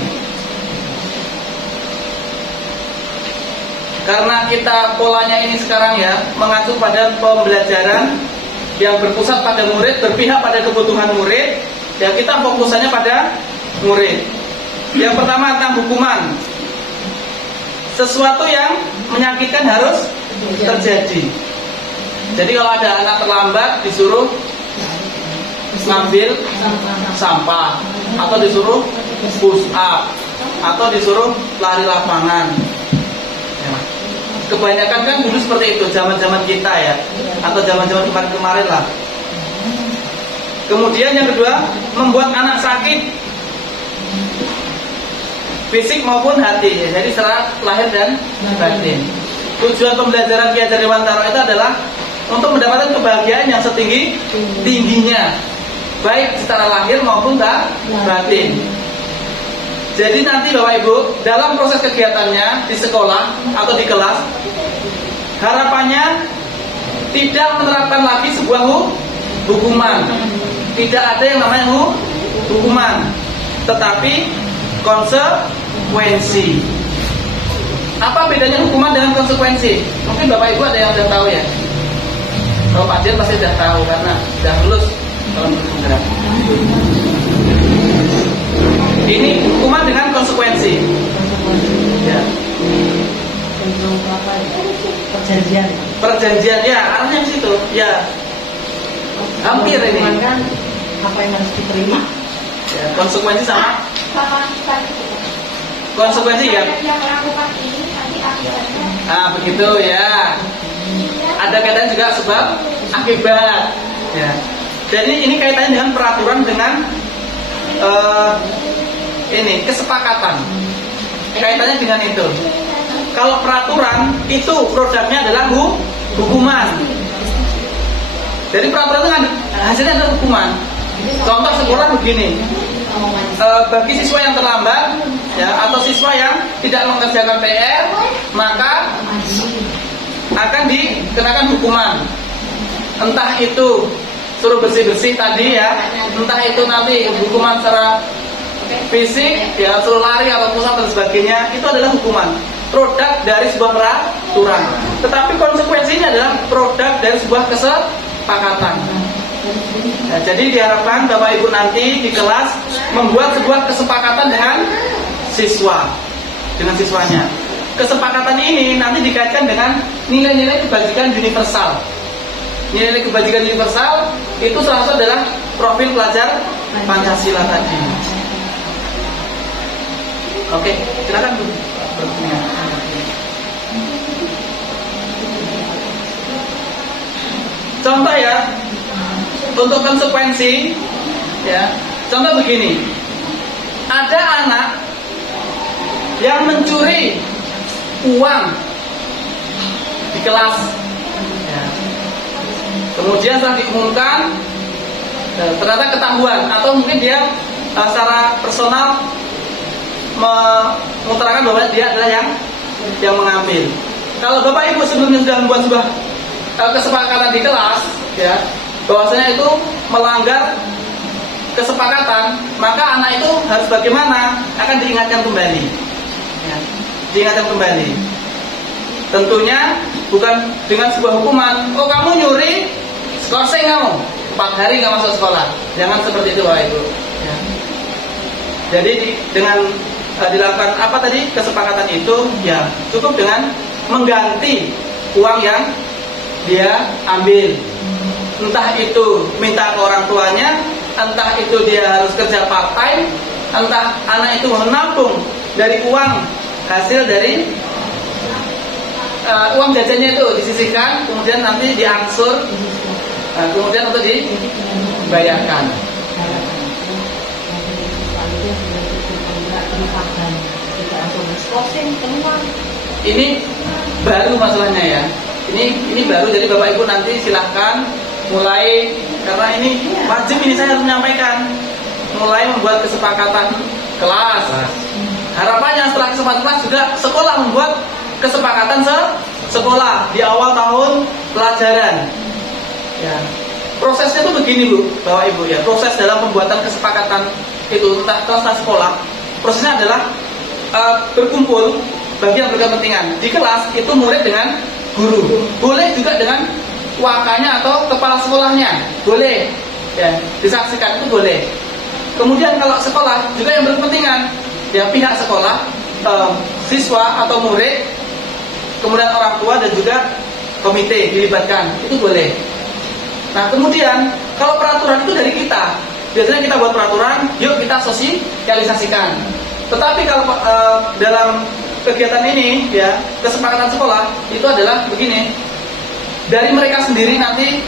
Karena kita polanya ini sekarang ya mengacu pada pembelajaran yang berpusat pada murid, berpihak pada kebutuhan murid, ya kita fokusannya pada murid. Yang pertama tentang hukuman. Sesuatu yang menyakitkan harus terjadi. Jadi kalau ada anak terlambat disuruh ngambil sampah, atau disuruh push up, atau disuruh lari lapangan. Ya. Kebanyakan kan dulu seperti itu, zaman-zaman kita ya, atau zaman-zaman kemarin lah. Kemudian yang kedua, membuat anak sakit, fisik maupun hati. Jadi secara lahir dan batin. Tujuan pembelajaran Ki Hajar Dewantara itu adalah untuk mendapatkan kebahagiaan yang setinggi tingginya, baik secara lahir maupun batin. Jadi nanti Bapak Ibu dalam proses kegiatannya di sekolah atau di kelas, harapannya tidak menerapkan lagi sebuah hukuman. Tidak ada yang namanya hukuman, tetapi konsekuensi. Apa bedanya hukuman dengan konsekuensi? Mungkin Bapak Ibu ada yang sudah tahu ya. Kalau Pak Dian pasti sudah tahu karena sudah lulus tahun penggerak. Ini hukuman dengan konsekuensi. Ya. Perjanjian. Perjanjian ya, arahnya ke situ. Ya. Hampir ini. Kan apa yang harus diterima? Ya, konsekuensi sama konsekuensi ya. Yang melakukan ini nanti akibatnya. Begitu ya. Ada kaitannya juga sebab akibat. Ya. Jadi ini kaitannya dengan peraturan dengan ini kesepakatan. Kaitannya dengan itu. Kalau peraturan itu produknya adalah hukuman. Jadi peraturan itu kan hasilnya adalah hukuman. Contoh sekolah begini. Bagi siswa yang terlambat ya, atau siswa yang tidak mengerjakan PR, maka akan dikenakan hukuman. Entah itu suruh bersih-bersih tadi ya, entah itu nanti hukuman secara fisik ya, suruh lari atau pusat dan sebagainya, itu adalah hukuman. Produk dari sebuah peraturan. Tetapi konsekuensinya adalah produk dari sebuah kesepakatan. Nah, jadi diharapkan Bapak Ibu nanti di kelas membuat sebuah kesepakatan dengan siswanya. Kesepakatan ini nanti dikaitkan dengan nilai-nilai kebajikan universal. Nilai-nilai kebajikan universal itu salah satu adalah profil pelajar Pancasila tadi. Oke, silakan Bu. Contoh ya, untuk konsekuensi ya, contoh begini. Ada anak yang mencuri uang di kelas ya. Kemudian setelah diumumkan ternyata ketahuan, atau mungkin dia secara personal mengutarakan bahwa dia adalah yang mengambil. Kalau Bapak Ibu sebelumnya sudah membuat sebuah kesepakatan di kelas ya, bahwasanya itu melanggar kesepakatan, maka anak itu harus bagaimana? Akan diingatkan kembali ya, diingatkan kembali. Tentunya bukan dengan sebuah hukuman. Oh, kamu nyuri, skorsing kamu 4 hari nggak masuk sekolah. Jangan seperti itu Bapak Ibu ya. Jadi dengan dilakukan apa tadi kesepakatan itu ya, cukup dengan mengganti uang yang dia ambil. Entah itu minta ke orang tuanya, entah itu dia harus kerja part time, entah anak itu menampung dari uang hasil dari uang jajannya itu disisihkan, kemudian nanti diangsur, kemudian untuk dibayarkan. Ini baru masalahnya ya. Ini baru, jadi Bapak Ibu nanti silahkan mulai, karena ini wajib, ini saya harus menyampaikan, mulai membuat kesepakatan kelas. Harapannya setelah kesepakatan kelas juga sekolah membuat kesepakatan sekolah di awal tahun pelajaran. Ya. Prosesnya itu begini Bu, Bapak Ibu ya. Proses dalam pembuatan kesepakatan itu entah kelas sekolah, prosesnya adalah berkumpul bagi yang berkepentingan. Di kelas itu murid dengan guru, boleh juga dengan wakanya atau kepala sekolahnya, boleh ya, disaksikan itu boleh. Kemudian kalau sekolah juga yang berkepentingan ya, pihak sekolah, siswa atau murid, kemudian orang tua dan juga komite dilibatkan, itu boleh. Nah kemudian kalau peraturan itu dari kita, biasanya kita buat peraturan, yuk kita sosialisasikan. Tetapi kalau dalam kegiatan ini ya, kesepakatan sekolah itu adalah begini, dari mereka sendiri nanti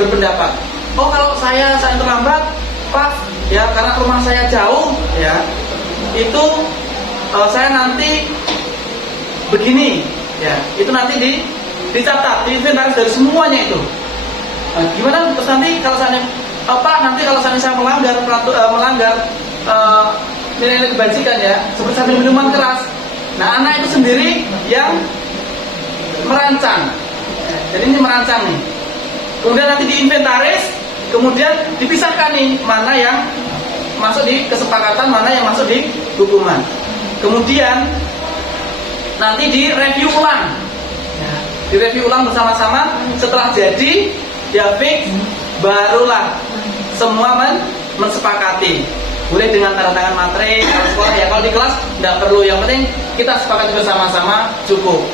berpendapat. Oh, kalau saya terlambat Pak ya, karena rumah saya jauh ya, itu saya nanti begini ya, itu nanti dicatat, diinventaris dari semuanya itu. Gimana terus nanti kalau saya Pak, nanti kalau saya melanggar nilai kebajikan ya, seperti sambil minuman keras. Nah, anak itu sendiri yang merancang. Jadi ini merancang nih. Kemudian nanti diinventaris, kemudian dipisahkan nih, mana yang masuk di kesepakatan, mana yang masuk di hukuman. Kemudian nanti direview ulang. Ya, direview ulang bersama-sama. Setelah jadi ya fix, barulah semua mensepakati. Boleh dengan tanda tangan materi kalau sekolah ya, kalau di kelas tidak perlu, yang penting kita sepakati bersama-sama cukup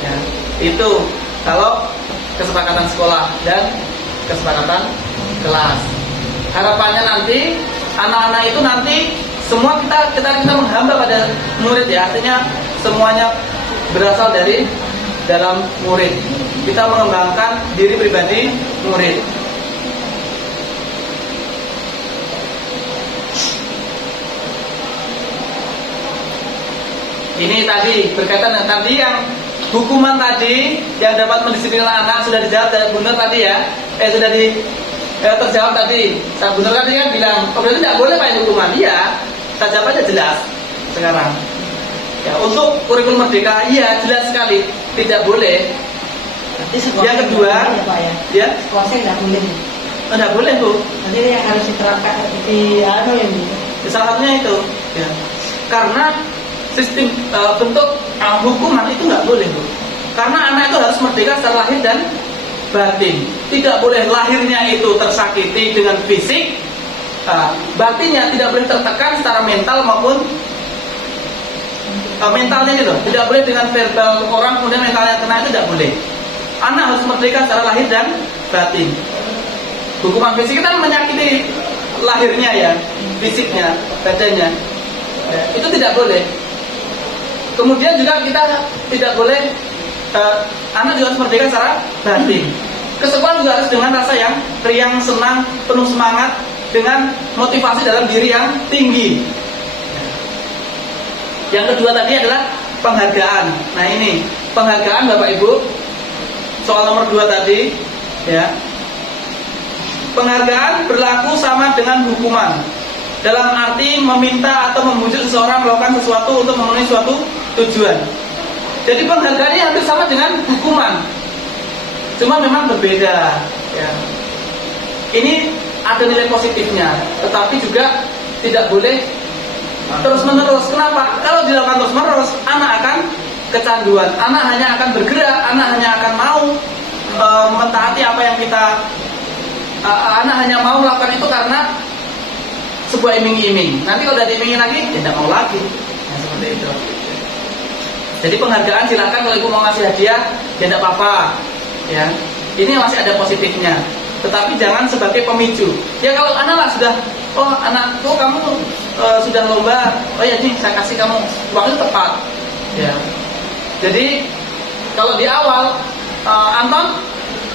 ya. Itu kalau kesepakatan sekolah dan kesepakatan kelas. Harapannya nanti anak-anak itu nanti semua kita menghamba pada murid ya, artinya semuanya berasal dari dalam murid. Kita mengembangkan diri pribadi murid. Ini tadi berkaitan dengan tadi yang hukuman tadi yang dapat mendisiplinkan anak sudah dijawab dari Bunda tadi ya. Sudah terjawab tadi. Bunda tadi kan bilang, oh berarti tidak boleh Pak hukuman. Iya, saya jawab aja jelas sekarang. Ya, untuk kurikulum merdeka, iya jelas sekali tidak boleh. Yang kedua, ya, sekolahnya tidak boleh. Tidak boleh Bu. Nanti yang harus diterapkan di ini. Salah satunya itu, ya. Karena sistem bentuk hukuman itu nggak boleh Bu. Karena anak itu harus merdeka secara lahir dan batin. Tidak boleh lahirnya itu tersakiti dengan fisik, batinnya tidak boleh tertekan secara mental maupun mentalnya itu. Tidak boleh dengan verbal orang kemudian mentalnya kena, itu tidak boleh. Anak harus merdeka secara lahir dan batin. Hukuman fisik kan menyakiti lahirnya ya, fisiknya, badannya. Ya, itu tidak boleh. Kemudian juga kita tidak boleh anak juga harus merdeka secara batin. Ke sekolah juga harus dengan rasa yang riang, senang, penuh semangat, dengan motivasi dalam diri yang tinggi. Yang kedua tadi adalah penghargaan. Nah ini penghargaan Bapak Ibu, soal nomor 2 tadi, ya. Penghargaan berlaku sama dengan hukuman. Dalam arti meminta atau membujuk seseorang melakukan sesuatu untuk memenuhi suatu tujuan. Jadi penghargaannya hampir sama dengan hukuman, cuma memang berbeda. Ya. Ini ada nilai positifnya, tetapi juga tidak boleh terus menerus. Kenapa? Kalau dilakukan terus menerus, anak akan kecanduan. Anak hanya akan bergerak, anak hanya akan mau mentaati apa yang kita. Anak hanya mau melakukan itu karena sebuah iming-iming. Nanti kalau udah diimingin lagi, ya tidak mau lagi. Nah, seperti itu. Jadi penghargaan silakan, kalau ibu mau ngasih hadiah, ya tidak apa-apa. Ya, ini masih ada positifnya. Tetapi jangan sebagai pemicu. Ya kalau anak lah sudah, oh anakku kamu sudah lomba, oh ya nih saya kasih kamu uang itu tepat. Ya. Jadi kalau di awal, Anton,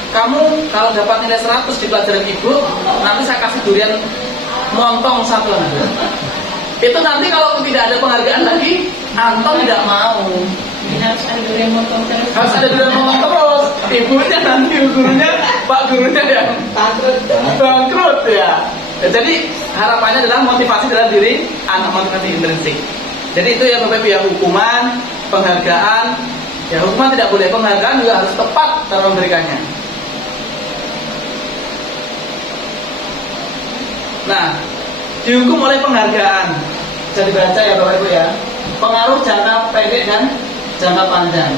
kamu kalau dapat nilai 100 di pelajaran ibu, nanti saya kasih durian montong 1. Itu nanti kalau tidak ada penghargaan lagi, Anton tidak mau. Harus ada durian montong terus. Harus ada durian montong terus. Ibunya nanti gurunya, Pak gurunya yang bangkrut ya. Jadi harapannya adalah motivasi dalam diri anak, motivasi intrinsik. Jadi itu ya Bapak Ibu ya, hukuman, penghargaan. Ya hukuman tidak boleh, penghargaan juga harus tepat dalam memberikannya. Nah, dihukum oleh penghargaan. Bisa dibaca ya Bapak Ibu ya. Pengaruh jangka pendek dan jangka panjang.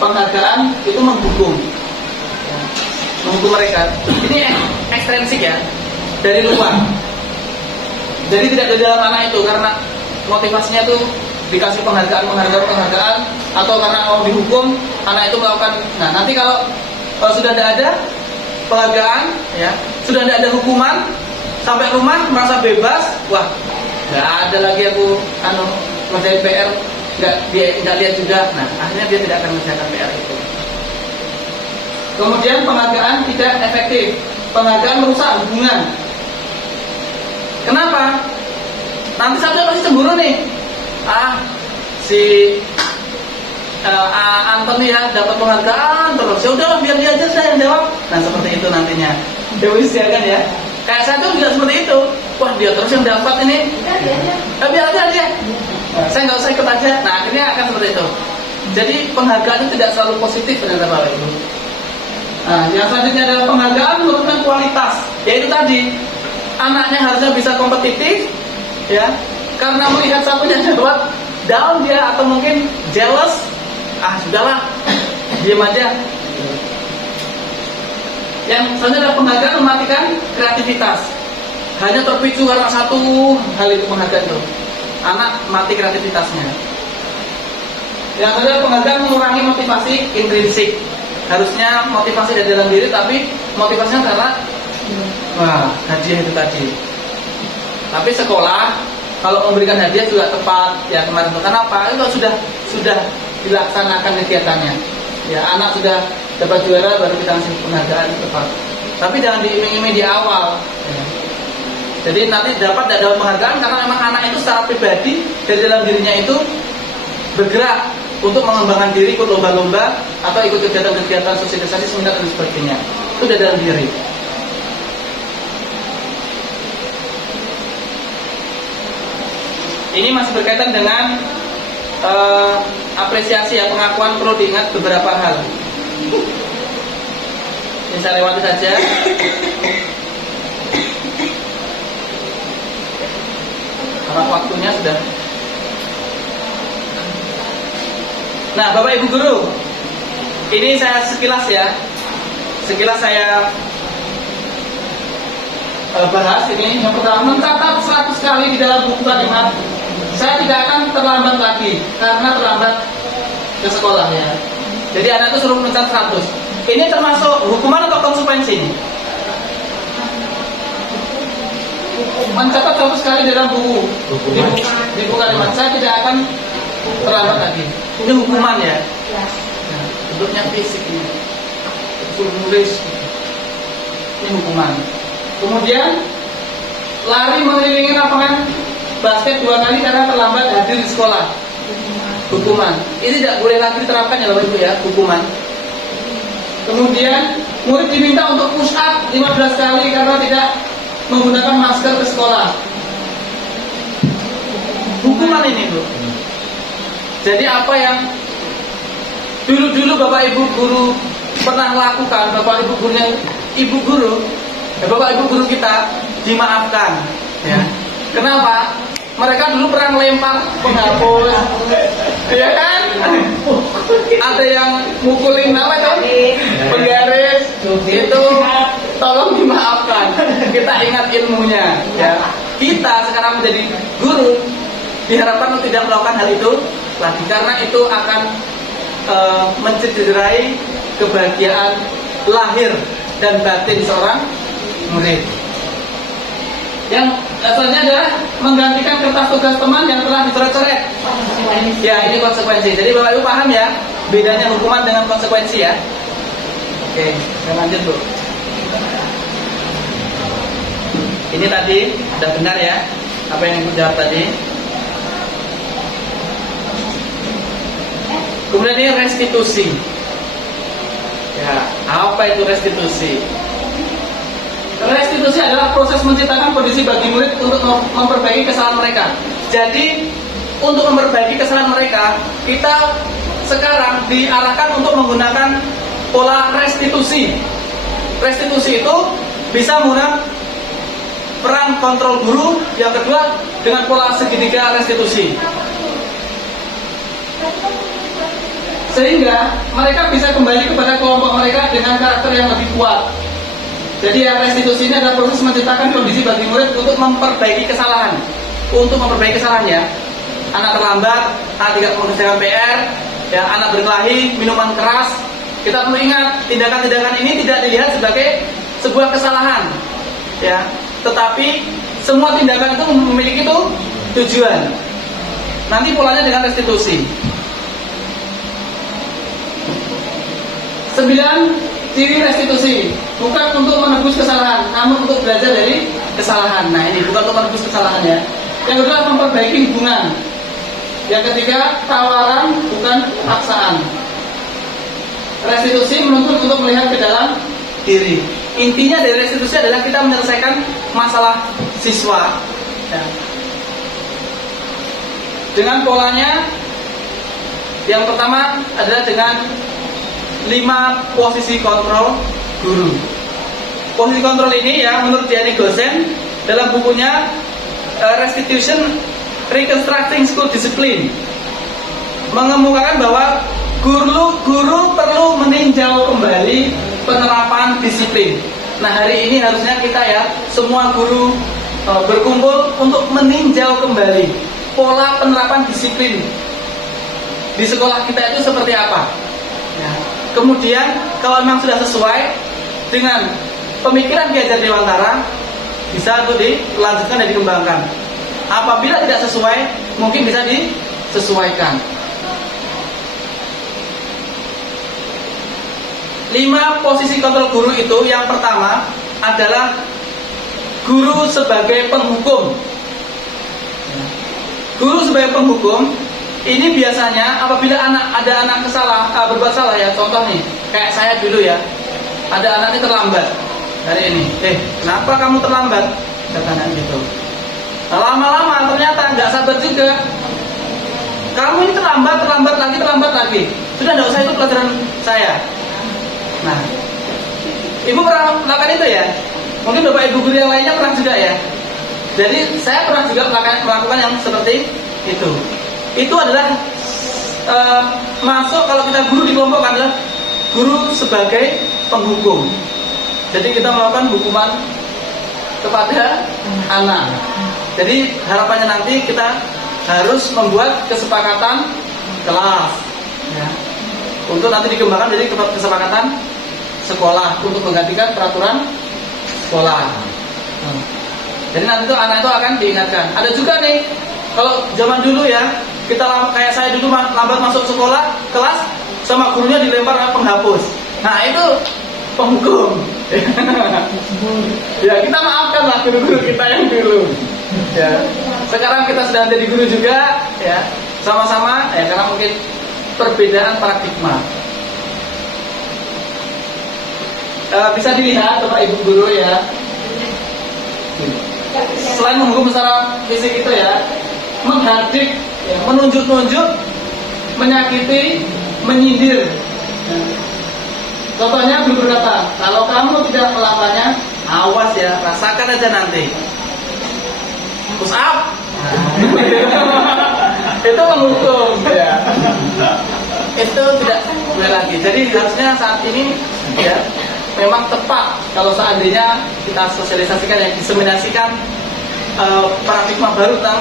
Penghargaan itu menghukum, menghukum mereka. Ini ekstrinsik ya, dari luar. Jadi tidak dari dalam anak itu, karena motivasinya itu dikasih penghargaan, atau karena mau dihukum anak itu melakukan. Nah nanti kalau sudah tidak ada penghargaan, ya sudah tidak ada hukuman, sampai rumah merasa bebas, wah nggak ada lagi aku ngerjain PR, nggak lihat juga. Nah akhirnya dia tidak akan mengerjakan PR itu. Kemudian penghargaan tidak efektif. Penghargaan merusak hubungan. Kenapa? Nanti satu pasti cemburu nih. Si Anton ya dapat penghargaan terus. Ya udahlah biar dia aja saya yang jawab. Nah seperti itu nantinya. Dewi ya kan ya. Kayak saya tuh juga seperti itu. Wah dia terus yang dapat ini. Biar aja dia. Saya nggak usah ikut aja. Nah akhirnya akan seperti itu. Jadi penghargaan itu tidak selalu positif ternyata Bapak Ibu. Nah yang selanjutnya adalah penghargaan menurunkan kualitas. Yaitu tadi anaknya harusnya bisa kompetitif, ya. Karena melihat satunya jawab down dia atau mungkin jealous. Sudahlah, diam aja. Yang selanjutnya adalah penghargaan mematikan kreativitas. Hanya terpicu karena satu hal itu penghargaan itu. Anak mati kreativitasnya. Yang kedua penghargaan mengurangi motivasi intrinsik. Harusnya motivasi dari dalam diri, tapi motivasinya karena hadiah itu tadi. Tapi sekolah Kalau memberikan hadiah juga tepat ya kemarin itu. Kenapa? Itu sudah dilaksanakan kegiatannya. Ya, anak sudah dapat juara baru kita kasih penghargaan tepat. Tapi jangan diiming-iming di awal. Ya. Jadi nanti dapat penghargaan karena memang anak itu secara pribadi dari dalam dirinya itu bergerak untuk mengembangkan diri, ikut lomba-lomba atau ikut kegiatan-kegiatan sosialisasi seminar dan sebagainya. Itu dari dalam diri. Ini masih berkaitan dengan apresiasi ya, pengakuan perlu diingat beberapa hal. Ini saya lewati saja. Karena waktunya sudah. Nah, Bapak Ibu Guru, ini saya sekilas ya. Sekilas saya bahas ini. Yang pertama, mencatat 100 kali di dalam buku kalimat. Saya tidak akan terlambat lagi karena terlambat ke sekolah ya. Jadi anak itu suruh mencatat 100. Ini termasuk hukuman atau konsekuensi ini? Mencatat 100 kali dalam buku di buku kalimat. Saya tidak akan terlambat lagi. Ini hukuman ya. Nah, bentuknya fisik ini. Suruh nulis. Ini hukuman. Kemudian lari mengelilingi lapangan basket 2 kali karena terlambat hadir di sekolah. Hukuman. Ini tidak boleh lagi diterapkan ya Bapak Ibu ya, hukuman. Kemudian murid diminta untuk push up 15 kali karena tidak menggunakan masker ke sekolah. Hukuman ini Bu. Jadi apa yang dulu Bapak Ibu guru pernah lakukan, Bapak Ibu gurunya Ibu guru, Bapak Ibu guru kita dimaafkan ya. Kenapa? Mereka dulu pernah melempar penghapus, ya kan? Ada yang mukulin apa kan? Penggaris, itu tolong dimaafkan. Kita ingat ilmunya, ya. Kita sekarang menjadi guru diharapkan tidak melakukan hal itu lagi, karena itu akan mencederai kebahagiaan lahir dan batin seorang murid. Yang asalnya adalah menggantikan kertas tugas teman yang telah dicoret-coret. Ya, ini konsekuensi. Jadi Bapak Ibu paham ya bedanya hukuman dengan konsekuensi ya. Oke, saya lanjut Bu. Ini tadi sudah benar ya apa yang Ibu jawab tadi. Kemudian ini restitusi. Ya, apa itu restitusi? Restitusi adalah proses menciptakan kondisi bagi murid untuk memperbaiki kesalahan mereka. Jadi untuk memperbaiki kesalahan mereka, kita sekarang diarahkan untuk menggunakan pola restitusi. Restitusi itu bisa menggunakan peran kontrol guru. Yang kedua dengan pola segitiga restitusi. Sehingga mereka bisa kembali kepada kelompok mereka dengan karakter yang lebih kuat. Jadi yang restitusi ini adalah proses menciptakan kondisi bagi murid untuk memperbaiki kesalahan. Untuk memperbaiki kesalahannya, anak terlambat, anak tidak mengerjakan PR, ya, anak berkelahi, minuman keras. Kita perlu ingat, tindakan-tindakan ini tidak dilihat sebagai sebuah kesalahan, ya. Tetapi semua tindakan itu memiliki tujuan. Nanti polanya dengan restitusi. 9. Ciri restitusi, bukan untuk menebus kesalahan, namun untuk belajar dari kesalahan. Nah ini bukan untuk menebus kesalahan ya. Yang kedua memperbaiki hubungan. Yang ketiga tawaran bukan paksaan. Restitusi menuntut untuk melihat ke dalam diri. Intinya dari restitusi adalah kita menyelesaikan masalah siswa ya. Dengan polanya, yang pertama adalah dengan 5 posisi kontrol guru. Posisi kontrol ini ya menurut Gianni Gosen dalam bukunya Restitution Reconstructing School Discipline mengemukakan bahwa guru perlu meninjau kembali penerapan disiplin. Nah hari ini harusnya kita ya semua guru berkumpul untuk meninjau kembali pola penerapan disiplin di sekolah kita itu seperti apa ya. Kemudian kalau memang sudah sesuai dengan pemikiran Ki Hajar Dewantara, bisa itu dilanjutkan dan dikembangkan. Apabila tidak sesuai, mungkin bisa disesuaikan. 5 posisi kontrol guru itu, yang pertama adalah guru sebagai penghukum. Guru sebagai penghukum ini biasanya apabila ada anak berbuat salah ya, contoh nih, kayak saya dulu ya, ada anak ini terlambat hari ini. Kenapa kamu terlambat? Kata anak gitu. Nah, lama-lama ternyata nggak sabar juga. Kamu ini terlambat lagi. Sudah nggak usah ikut pelajaran saya. Nah, ibu pernah melakukan itu ya? Mungkin bapak ibu guru yang lainnya pernah juga ya. Jadi saya pernah juga melakukan yang seperti itu. Itu adalah masuk, kalau kita guru di kelompok adalah guru sebagai penghukum. Jadi kita melakukan hukuman kepada anak. Jadi harapannya nanti kita harus membuat kesepakatan kelas ya, untuk nanti dikembangkan jadi kesepakatan sekolah untuk menggantikan peraturan sekolah. Jadi nanti itu anak itu akan diingatkan. Ada juga nih, kalau zaman dulu ya, kita kayak saya dulu lambat masuk sekolah, kelas, sama gurunya dilempar penghapus. Nah itu penghukum. Ya kita maafkan lah guru-guru kita yang dulu. Ya. Sekarang kita sudah jadi guru juga, ya sama-sama, ya karena mungkin perbedaan paradigma. Bisa dilihat Bapak Ibu guru ya. Selain menghukum secara fisik itu ya, menghardik, ya, menunjuk-nunjuk, menyakiti, menyindir. Ya. Contohnya guru berkata, kalau kamu tidak melakukannya, awas ya, rasakan aja nanti. Push up. Itu menghukum. Ya. Itu tidak boleh lagi. Jadi harusnya saat ini ya memang tepat kalau seandainya kita sosialisasikan dan diseminasikan paradigma baru tentang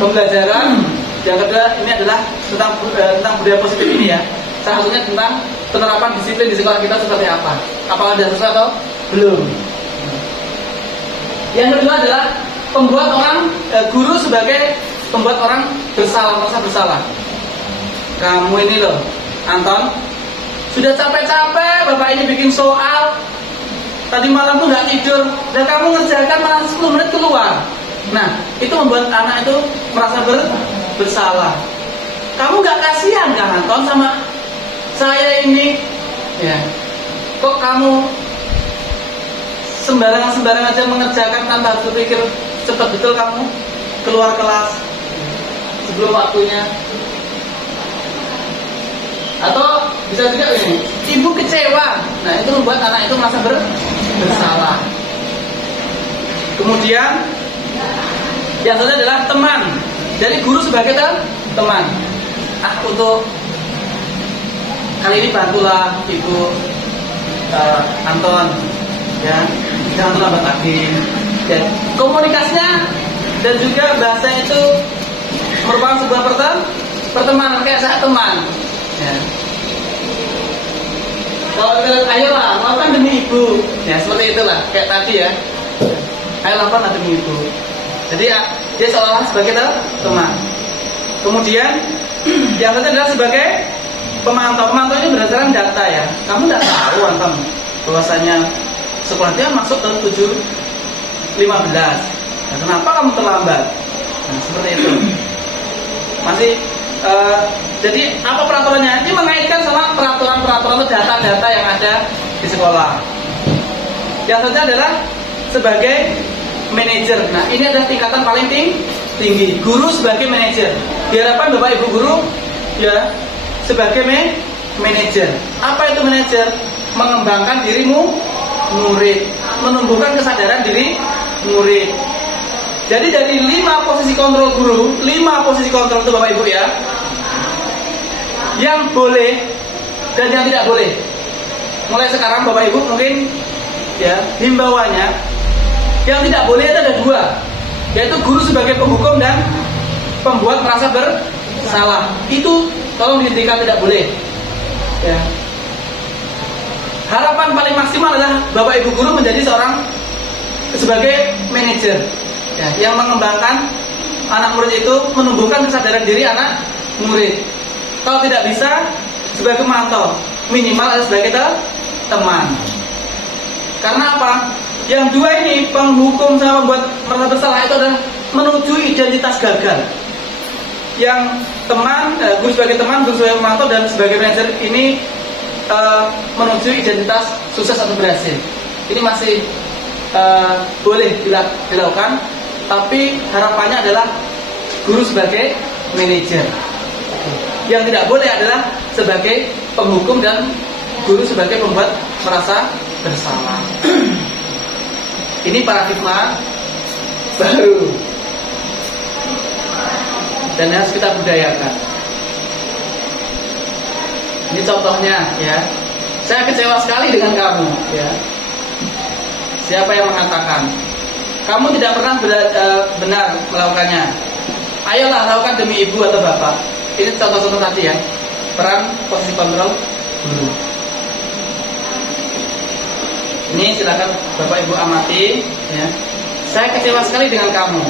pembelajaran. Yang kedua ini adalah tentang budaya positif ini ya. Salah satunya tentang penerapan disiplin di sekolah kita seperti apa. Apakah sudah sesuai atau belum? Yang kedua adalah pembuat guru sebagai pembuat orang merasa bersalah. Kamu ini loh, Anton, sudah capek-capek Bapak ini bikin soal. Tadi malam tuh nggak tidur, dan kamu ngerjakan malah 10 menit keluar. Nah, itu membuat anak itu merasa bersalah. Kamu nggak kasihan kan Anton sama saya ini? Ya, kok kamu sembarang aja mengerjakan tanpa harus berpikir cepat betul kamu keluar kelas sebelum waktunya. Atau bisa juga ini, ibu kecewa. Nah itu membuat anak itu merasa bersalah. Kemudian yang selanjutnya adalah teman. Jadi guru sebagai teman. Untuk kali ini bantulah ibu Anton, ya jangan terlambat lagi. Dan komunikasinya dan juga bahasa itu merupakan sebuah pertemanan, kayak saya teman. Ya. Kalau kita ayolah lakukan demi ibu, ya seperti itulah kayak tadi ya. Ayo lakukan demi ibu. Jadi ya, dia seolah-olah sebagai teman. Kemudian yang ketiga adalah sebagai pemantau. Pemantau ini berdasarkan data ya. Kamu tidak tahu Anton bahwasanya sekolah dia masuk tahun 7.15. Nah, kenapa kamu terlambat? Nah, seperti itu. Masih jadi apa peraturannya? Ini mengaitkan sama peraturan atau data-data yang ada di sekolah. Yang selanjutnya adalah sebagai manajer. Nah, ini adalah tingkatan paling tinggi. Guru sebagai manajer. Diharapkan Bapak Ibu guru ya sebagai manajer. Apa itu manajer? Mengembangkan dirimu murid, menumbuhkan kesadaran diri murid. Jadi dari 5 posisi kontrol guru, 5 posisi kontrol itu Bapak Ibu ya, yang boleh dan yang tidak boleh. Mulai sekarang Bapak Ibu mungkin ya himbauannya, yang tidak boleh itu ada 2, yaitu guru sebagai penghukum dan pembuat merasa bersalah. Itu tolong dihentikan, tidak boleh. Ya. Harapan paling maksimal adalah Bapak Ibu guru menjadi sebagai manajer. ya, yang mengembangkan anak murid itu, menumbuhkan kesadaran diri anak murid. Kalau tidak bisa sebagai pemantau, minimal harus sebagai teman. Karena apa? Yang dua ini, penghukum sama membuat merasa bersalah, itu adalah menuju identitas gagal. Yang teman, guru sebagai teman, guru sebagai pemantau, dan sebagai manajer ini menuju identitas sukses atau berhasil. Ini masih boleh dilakukan, tapi harapannya adalah guru sebagai manajer. Yang tidak boleh adalah sebagai penghukum dan guru sebagai pembuat merasa bersalah. Ini paradigma baru dan harus kita budayakan. Ini contohnya, ya. Saya kecewa sekali dengan kamu, ya. Siapa yang mengatakan kamu tidak pernah benar melakukannya? Ayolah lakukan demi ibu atau bapak. Ini contoh-contoh tadi, ya. Peran posisi kontrol guru. Ini silakan Bapak Ibu amati, ya. Saya kecewa sekali dengan kamu.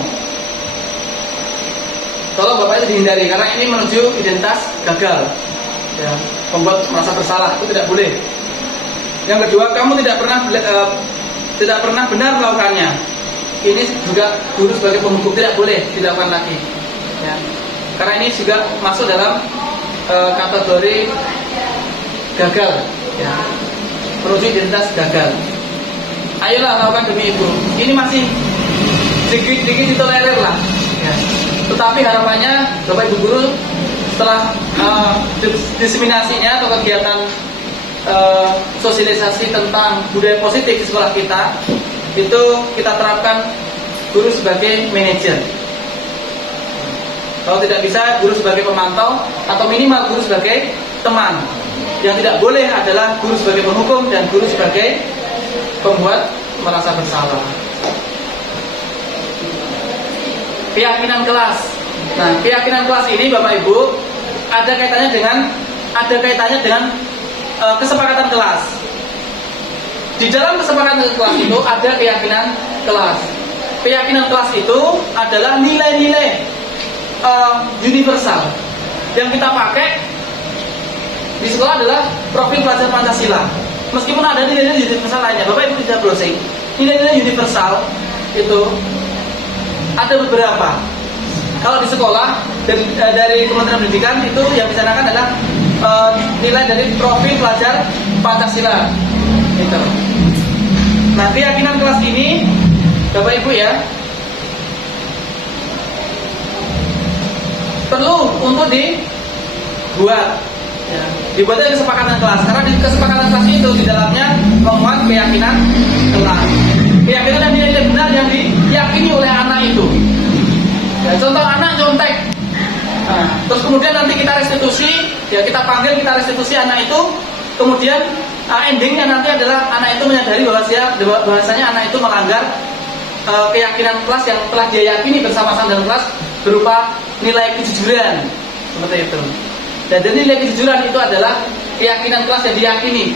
Tolong Bapak itu dihindari karena ini menuju identitas gagal, ya. Membuat merasa bersalah, itu tidak boleh. Yang kedua, kamu tidak pernah benar melakukannya. Ini juga guru sebagai penghukum, tidak boleh dilakukan lagi, ya. Karena ini juga masuk dalam kategori gagal, ya. Menuju identitas gagal. Ayolah lakukan demi ibu. Ini masih dikit-dikit ditolerir lah, ya. Tetapi harapannya Bapak Ibu guru setelah diseminasinya atau kegiatan sosialisasi tentang budaya positif di sekolah kita, itu kita terapkan guru sebagai manajer. Kalau tidak bisa, guru sebagai pemantau, atau minimal guru sebagai teman. Yang tidak boleh adalah guru sebagai penghukum dan guru sebagai pembuat merasa bersalah. Keyakinan kelas. Nah, keyakinan kelas ini Bapak Ibu ada kaitannya dengan kesepakatan kelas. Di dalam kesepakatan kelas itu ada keyakinan kelas. Keyakinan kelas itu adalah nilai-nilai universal yang kita pakai di sekolah adalah profil pelajar Pancasila. Meskipun ada nilai-nilai universal lainnya, Bapak Ibu bisa browsing. Nilai-nilai universal itu ada beberapa. Kalau di sekolah dari Kementerian Pendidikan itu yang dicanangkan adalah nilai dari profil pelajar Pancasila. Itu. Nah, keyakinan kelas ini, Bapak Ibu ya, perlu untuk dibuat. Ya, dibuatnya kesepakatan kelas, karena di kesepakatan kelas itu di dalamnya memuat keyakinan kelas, keyakinan dan nilai-nilai benar yang diyakini oleh anak itu. Ya, contoh anak nyontek, nah, terus kemudian nanti kita restitusi, ya kita panggil, kita restitusi anak itu, kemudian endingnya nanti adalah anak itu menyadari bahwasanya anak itu melanggar keyakinan kelas yang telah dia yakini bersama-sama dalam kelas berupa nilai kejujuran, seperti itu. Dan nilai kejujuran itu adalah keyakinan kelas yang diyakini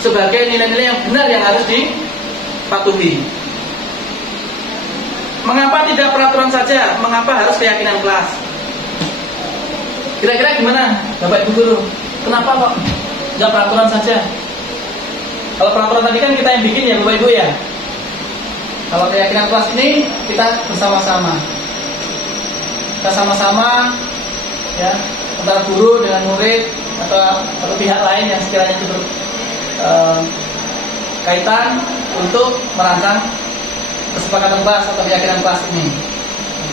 sebagai nilai-nilai yang benar yang harus dipatuhi. Mengapa tidak peraturan saja? Mengapa harus keyakinan kelas? Kira-kira gimana, Bapak Ibu guru? Kenapa kok tidak peraturan saja? Kalau peraturan tadi kan kita yang bikin ya Bapak Ibu ya. Kalau keyakinan kelas ini kita bersama-sama. Kita sama-sama, ya, antara guru dengan murid atau pihak lain yang sekiranya itu berkaitan untuk merancang kesepakatan kelas atau keyakinan kelas ini.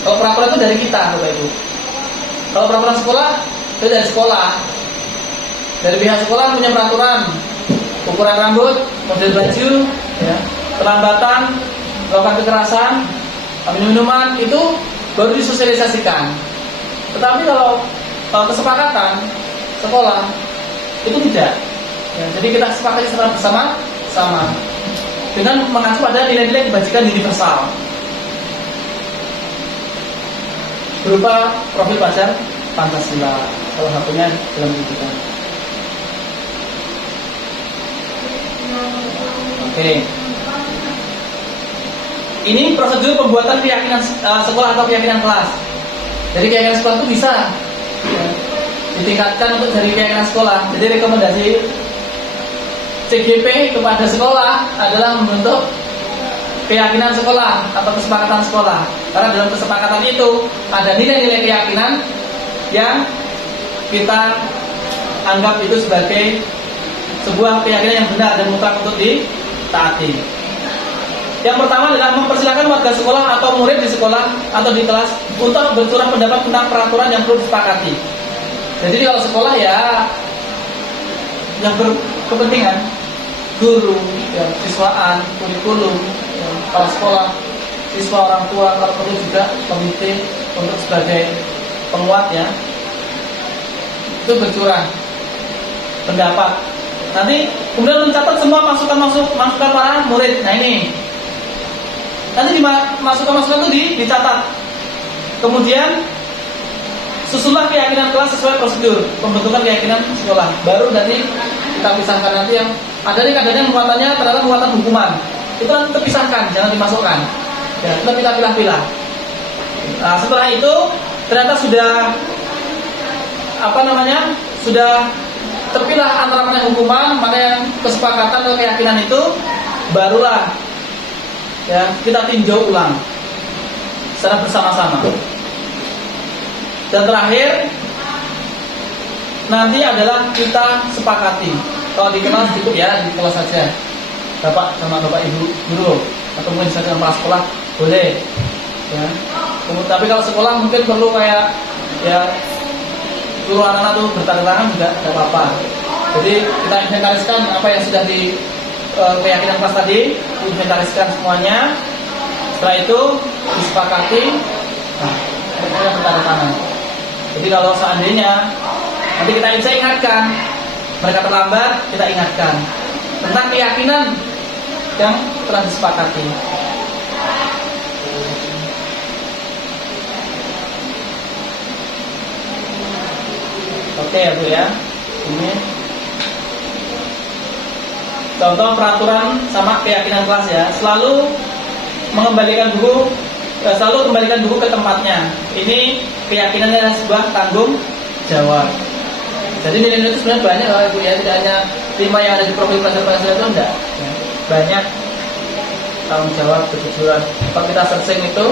Kalau peraturan itu dari kita, Bapak Ibu. Kalau peraturan sekolah itu dari sekolah. Dari pihak sekolah punya peraturan, ukuran rambut, model baju, ya, terlambatan, melakukan kekerasan, minuman itu baru disosialisasikan. Tetapi kalau kesepakatan sekolah itu tidak, ya, jadi kita sepakati secara bersama-sama dengan mengacu pada nilai-nilai kebajikan universal berupa profil pelajar Pancasila, salah satunya dalam pendidikan. Oke. Ini prosedur pembuatan keyakinan sekolah atau keyakinan kelas. Jadi keyakinan sekolah itu bisa ditingkatkan untuk dari keyakinan sekolah. Jadi rekomendasi CGP kepada sekolah adalah membentuk keyakinan sekolah atau kesepakatan sekolah. Karena dalam kesepakatan itu ada nilai-nilai keyakinan yang kita anggap itu sebagai sebuah keyakinan yang benar dan mutlak untuk ditaati. Yang pertama adalah mempersilahkan warga sekolah atau murid di sekolah atau di kelas untuk bercurah pendapat tentang peraturan yang perlu disepakati. Jadi kalau sekolah ya yang berkepentingan, guru, ya, siswaan, kurikulum, ya, kepala sekolah, siswa, orang tua, kalau perlu juga komite untuk sebagai penguat ya, itu bercurah pendapat. Nanti kemudian mencatat semua masukan para murid. Nah ini nanti masukan itu dicatat. Kemudian susunlah keyakinan kelas sesuai prosedur pembentukan keyakinan sekolah. Baru nanti kita pisahkan. Nanti yang ada nih kadang muatannya ternyata muatan hukuman. Itu nanti terpisahkan, jangan dimasukkan. Ya, kita pilah-pilah. Nah, setelah itu ternyata sudah sudah terpilah antara mana yang hukuman, mana yang kesepakatan atau keyakinan itu, barulah ya kita tinjau ulang secara bersama-sama. Dan terakhir nanti adalah kita sepakati. Kalau di kelas cukup ya di kelas saja, bapak sama bapak ibu guru atau mungkin saja kepala sekolah boleh ya. Tapi kalau sekolah mungkin perlu kayak ya suruh anak-anak tuh bertanda tangan juga tidak apa-apa. Jadi kita inventariskan apa yang sudah di keyakinan kelas tadi, inventariskan semuanya. Setelah itu disepakati, nah, kita bertanda tangan. Jadi kalau seandainya nanti saya ingatkan, mereka terlambat, kita ingatkan tentang keyakinan yang telah disepakati. Oke ya Bu ya. Ini contoh peraturan sama keyakinan kelas ya. Selalu kembalikan buku ke tempatnya. Ini keyakinannya adalah sebuah tanggung jawab. Jadi nilai-nilai itu sebenarnya banyak Bapak Ibu ya, tidak hanya 5 yang ada di profil pelajar-pelajar itu enggak. Ya. Banyak tanggung jawab, kejujuran. Kalau kita searching itu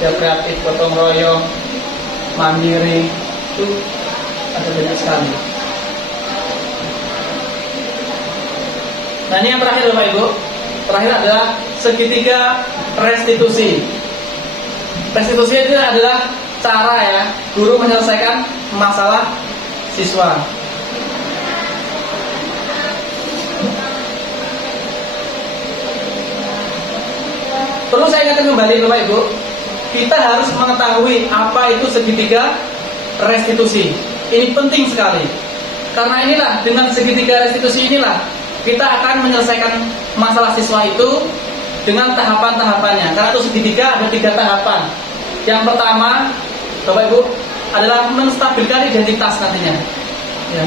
ya kreatif, gotong royong, mandiri, itu ada banyak sekali. Nah ini yang terakhir Bapak Ibu. Terakhir adalah segitiga restitusi. Restitusi itu adalah cara ya guru menyelesaikan masalah siswa. Perlu saya ingatkan kembali Bapak Ibu, kita harus mengetahui apa itu segitiga restitusi. Ini penting sekali. Karena inilah dengan segitiga restitusi inilah kita akan menyelesaikan masalah siswa itu dengan tahapan-tahapannya. Karena itu segitiga ada 3 tahapan. Yang pertama, Bapak Ibu, adalah menstabilkan identitas nantinya. Ya.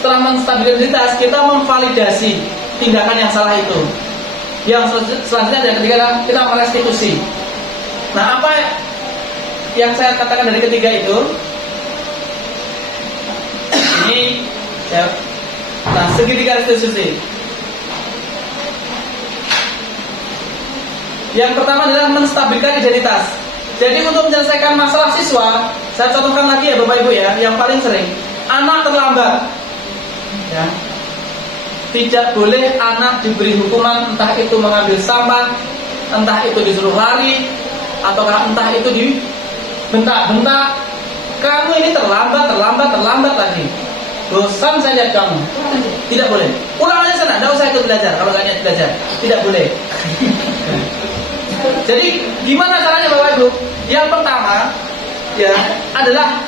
Setelah menstabilkan identitas, kita memvalidasi tindakan yang salah itu. Yang selanjutnya yang ketiga kita merestitusi. Nah, apa yang saya katakan dari ketiga itu? Ini ya. Nah, segitiga restitusi. Yang pertama adalah menstabilkan identitas. Jadi untuk menyelesaikan masalah siswa, saya contohkan lagi ya Bapak Ibu ya, yang paling sering anak terlambat. Ya. Tidak boleh anak diberi hukuman, entah itu mengambil sampah, entah itu disuruh lari, ataukah entah itu dibentak-bentak. Kamu ini terlambat lagi. Bosan saya lihat kamu. Tidak boleh. Pulang aja sana, tidak usah ikut belajar. Kalau nggak niat belajar, tidak boleh. Jadi gimana caranya Bapak Ibu? Yang pertama ya adalah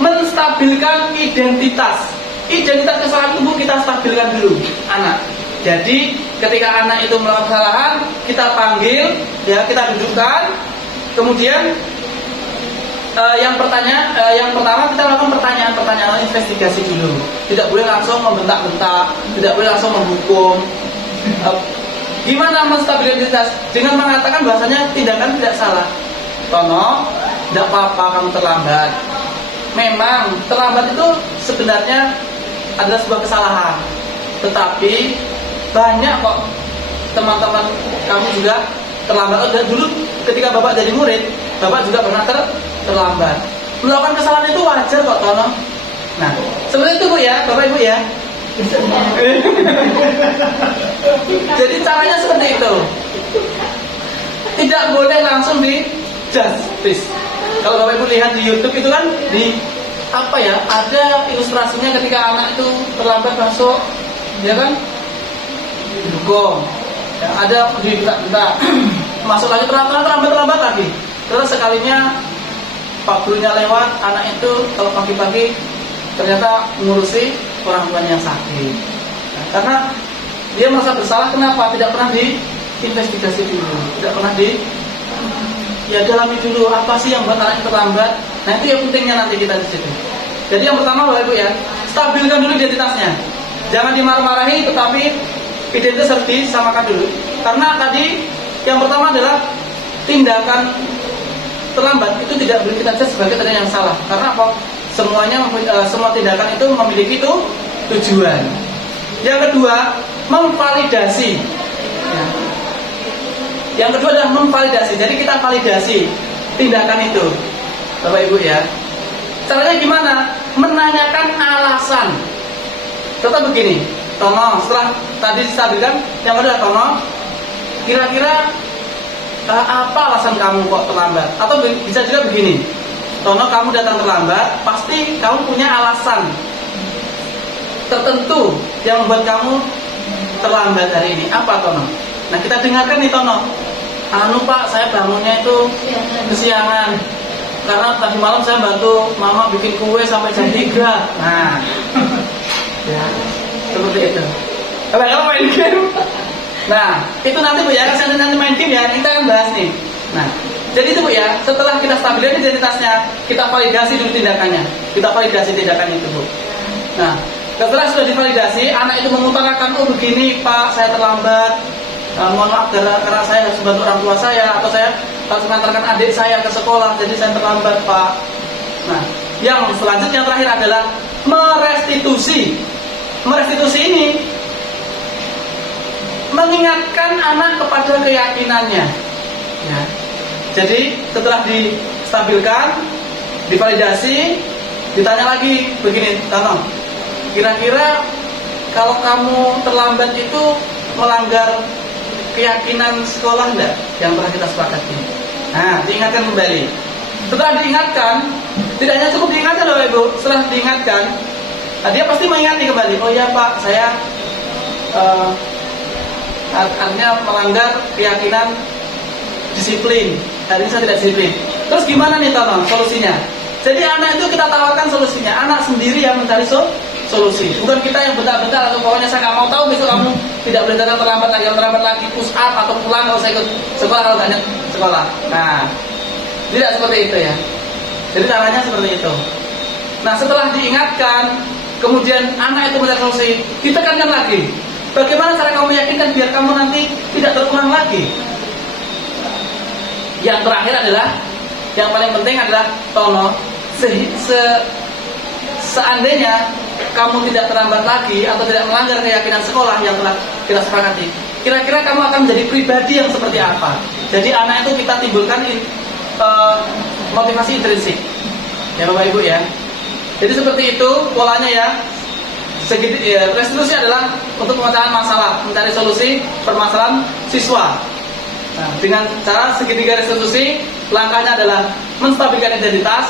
menstabilkan identitas. Identitas kesalahan tubuh kita stabilkan dulu anak. Jadi ketika anak itu melakukan kesalahan, kita panggil, ya kita dudukkan. Kemudian yang pertama kita lakukan pertanyaan investigasi dulu. Tidak boleh langsung membentak-bentak, tidak boleh langsung menghukum. Gimana menstabilkan identitas? Dengan mengatakan bahasanya tindakan tidak salah. Tono, tidak apa-apa kamu terlambat. Memang terlambat itu sebenarnya adalah sebuah kesalahan. Tetapi banyak kok teman-teman kamu juga terlambat. Dan dulu ketika Bapak jadi murid, Bapak juga pernah terlambat. Melakukan kesalahan itu wajar kok, Tono. Nah, seperti itu Bu ya, Bapak Ibu ya. Jadi caranya seperti itu. Tidak boleh langsung di justice. Kalau Bapak Ibu lihat di YouTube itu kan di apa ya? Ada ilustrasinya ketika anak itu terlambat masuk, ya kan? Didukung. Ya, ada di masuk lagi terlambat lagi. Terus sekalinya Pak gurunya lewat, anak itu kalau pagi-pagi ternyata ngurusi orang tuanya yang sakit. Nah, karena dia merasa bersalah, kenapa? Tidak pernah diinvestigasi dulu, tidak pernah dalami dulu apa sih yang buat anaknya terlambat. Nah itu yang pentingnya nanti kita di situ. Jadi yang pertama Bapak Ibu ya, stabilkan dulu identitasnya. Jangan dimarah-marahi, tetapi identitas harus disamakan dulu. Karena tadi yang pertama adalah tindakan terlambat itu tidak boleh kita judge sebagai tindakan yang salah. Karena apa? Semua tindakan itu memiliki tujuan. Yang kedua, memvalidasi. Ya. Yang kedua adalah memvalidasi. Jadi kita validasi tindakan itu, Bapak Ibu ya. Caranya gimana? Menanyakan alasan. Tetap begini, Tono, setelah tadi distabilkan, yang kedua Tono, kira-kira apa alasan kamu kok terlambat? Atau bisa juga begini, Tono, kamu datang terlambat, pasti kamu punya alasan tertentu yang membuat kamu terlambat hari ini. Apa Tono? Nah kita dengarkan nih Tono. Pak, saya bangunnya itu kesiangan karena tadi malam saya bantu mama bikin kue sampai jam 3. Nah, ya, seperti itu. Kalau main game, nah itu nanti Bu ya, kasih nanti main game ya, kita akan bahas nih. Nah, jadi itu Bu ya, setelah kita stabilkan identitasnya, kita validasi dulu tindakannya, kita validasi tindakan itu Bu. Nah, setelah sudah divalidasi, anak itu mengutarakan, oh begini Pak, saya terlambat. Mohon maaf karena saya harus bantu orang tua saya, atau saya harus mengantarkan adik saya ke sekolah, jadi saya terlambat Pak. Nah, yang selanjutnya terakhir adalah merestitusi. Merestitusi ini mengingatkan anak kepada keyakinannya. Ya. Jadi setelah distabilkan, divalidasi, ditanya lagi begini, Tono, kira-kira kalau kamu terlambat itu melanggar keyakinan sekolah enggak yang pernah kita sepakati? Nah, diingatkan kembali. Setelah diingatkan, tidak hanya cukup diingatkan loh Ibu. Setelah diingatkan, nah dia pasti mengingati kembali. Oh ya Pak, saya artinya melanggar keyakinan disiplin. Hari ini saya tidak disiplin. Terus gimana nih Tono solusinya? Jadi anak itu kita tawarkan solusinya. Anak sendiri yang mencari solusi, bukan kita yang bentar-bentar atau pokoknya saya nggak mau tahu besok kamu tidak boleh datang terlambat lagi push up atau pulang kalau saya ikut sekolah kalau nggak sekolah. Nah, tidak seperti itu ya. Jadi caranya seperti itu. Nah, setelah diingatkan, kemudian anak itu mencari solusi, ditekankan lagi. Bagaimana cara kamu meyakinkan biar kamu nanti tidak terulang lagi? Yang terakhir adalah, yang paling penting adalah Tono, seandainya kamu tidak terlambat lagi atau tidak melanggar keyakinan sekolah yang telah kita sepakati, kira-kira kamu akan menjadi pribadi yang seperti apa? Jadi anak itu kita timbulkan motivasi intrinsik, ya Bapak Ibu ya. Jadi seperti itu polanya ya. Restitusi adalah untuk pemecahan masalah, mencari solusi permasalahan siswa. Nah, dengan cara segitiga restitusi, langkahnya adalah menstabilkan identitas,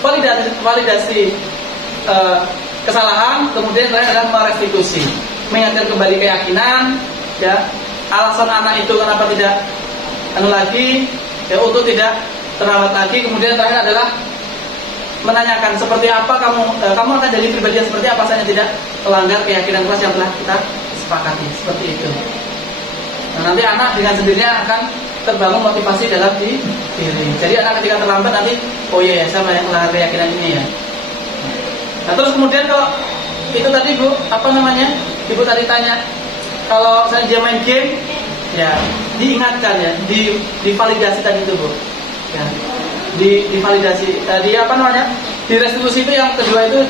validasi kesalahan, kemudian terakhir adalah merestitusi, mengingatkan kembali keyakinan, ya, alasan anak itu kenapa tidak lagi, ya, untuk tidak terlambat lagi, kemudian terakhir adalah menanyakan seperti apa kamu akan jadi pribadi yang seperti apa saja tidak melanggar keyakinan kelas yang telah kita sepakati, seperti itu. Nah, nanti anak dengan sendirinya akan terbangun motivasi dalam diri. Jadi anak ketika terlambat nanti, oh iya ya, saya melanggar keyakinan ini ya. Nah terus kemudian kalau itu tadi Bu, apa namanya? Ibu tadi tanya, kalau saya dia main game, ya diingatkan ya, divalidasi tadi itu Bu. Ya, divalidasi, di restitusi itu yang kedua itu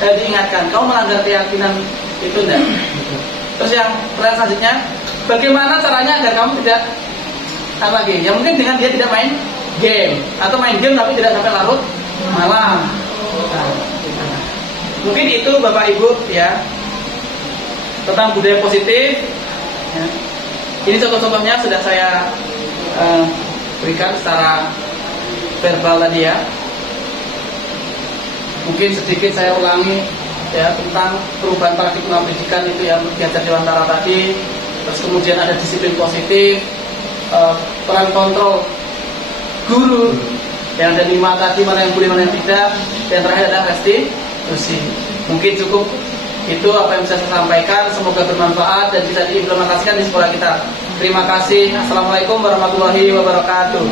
diingatkan, kamu melanggar keyakinan itu enggak. Terus yang pertanyaan selanjutnya, bagaimana caranya agar kamu tidak lagi? Ya mungkin dengan dia tidak main game atau main game tapi tidak sampai larut malam. Nah, mungkin itu Bapak Ibu ya tentang budaya positif. Ya. Ini contoh-contohnya sudah saya berikan secara verbal tadi ya. Mungkin sedikit saya ulangi ya tentang perubahan paradigma pendidikan itu yang diajar Dewantara tadi. Terus kemudian ada disiplin positif, peran kontrol guru, yang ada 5 tadi, mana yang boleh mana yang tidak, dan terakhir adalah restitusi. Mungkin cukup itu apa yang bisa saya sampaikan, semoga bermanfaat dan bisa diimplementasikan di sekolah kita. Terima kasih. Assalamualaikum warahmatullahi wabarakatuh.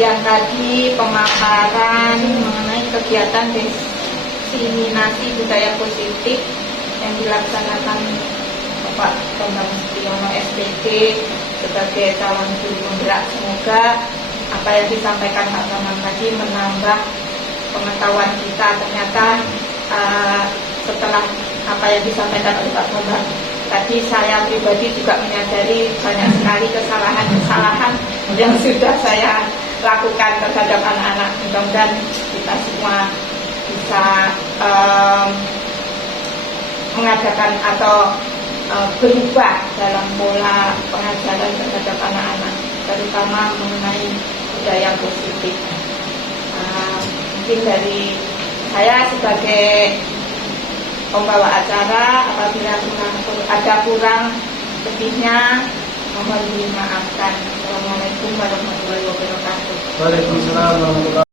Yang tadi pemaparan mengenai kegiatan diseminasi budaya positif yang dilaksanakan Bapak Bambang Setiono SPG sebagai calon guru penggerak. Semoga apa yang disampaikan Pak Bambang tadi menambah pengetahuan kita. Ternyata setelah apa yang disampaikan oleh Pak Bambang tadi, saya pribadi juga menyadari banyak sekali kesalahan-kesalahan yang sudah saya lakukan terhadap anak-anak. Mudah-mudahan kita semua bisa mengadakan atau berubah dalam pola pengajaran terhadap anak-anak, terutama mengenai budaya positif. Mungkin dari saya sebagai pembawa acara, apabila ada kurang lebihnya mohon dimaafkan. Assalamualaikum warahmatullahi wabarakatuh. Waalaikumsalam warahmatullahi wabarakatuh.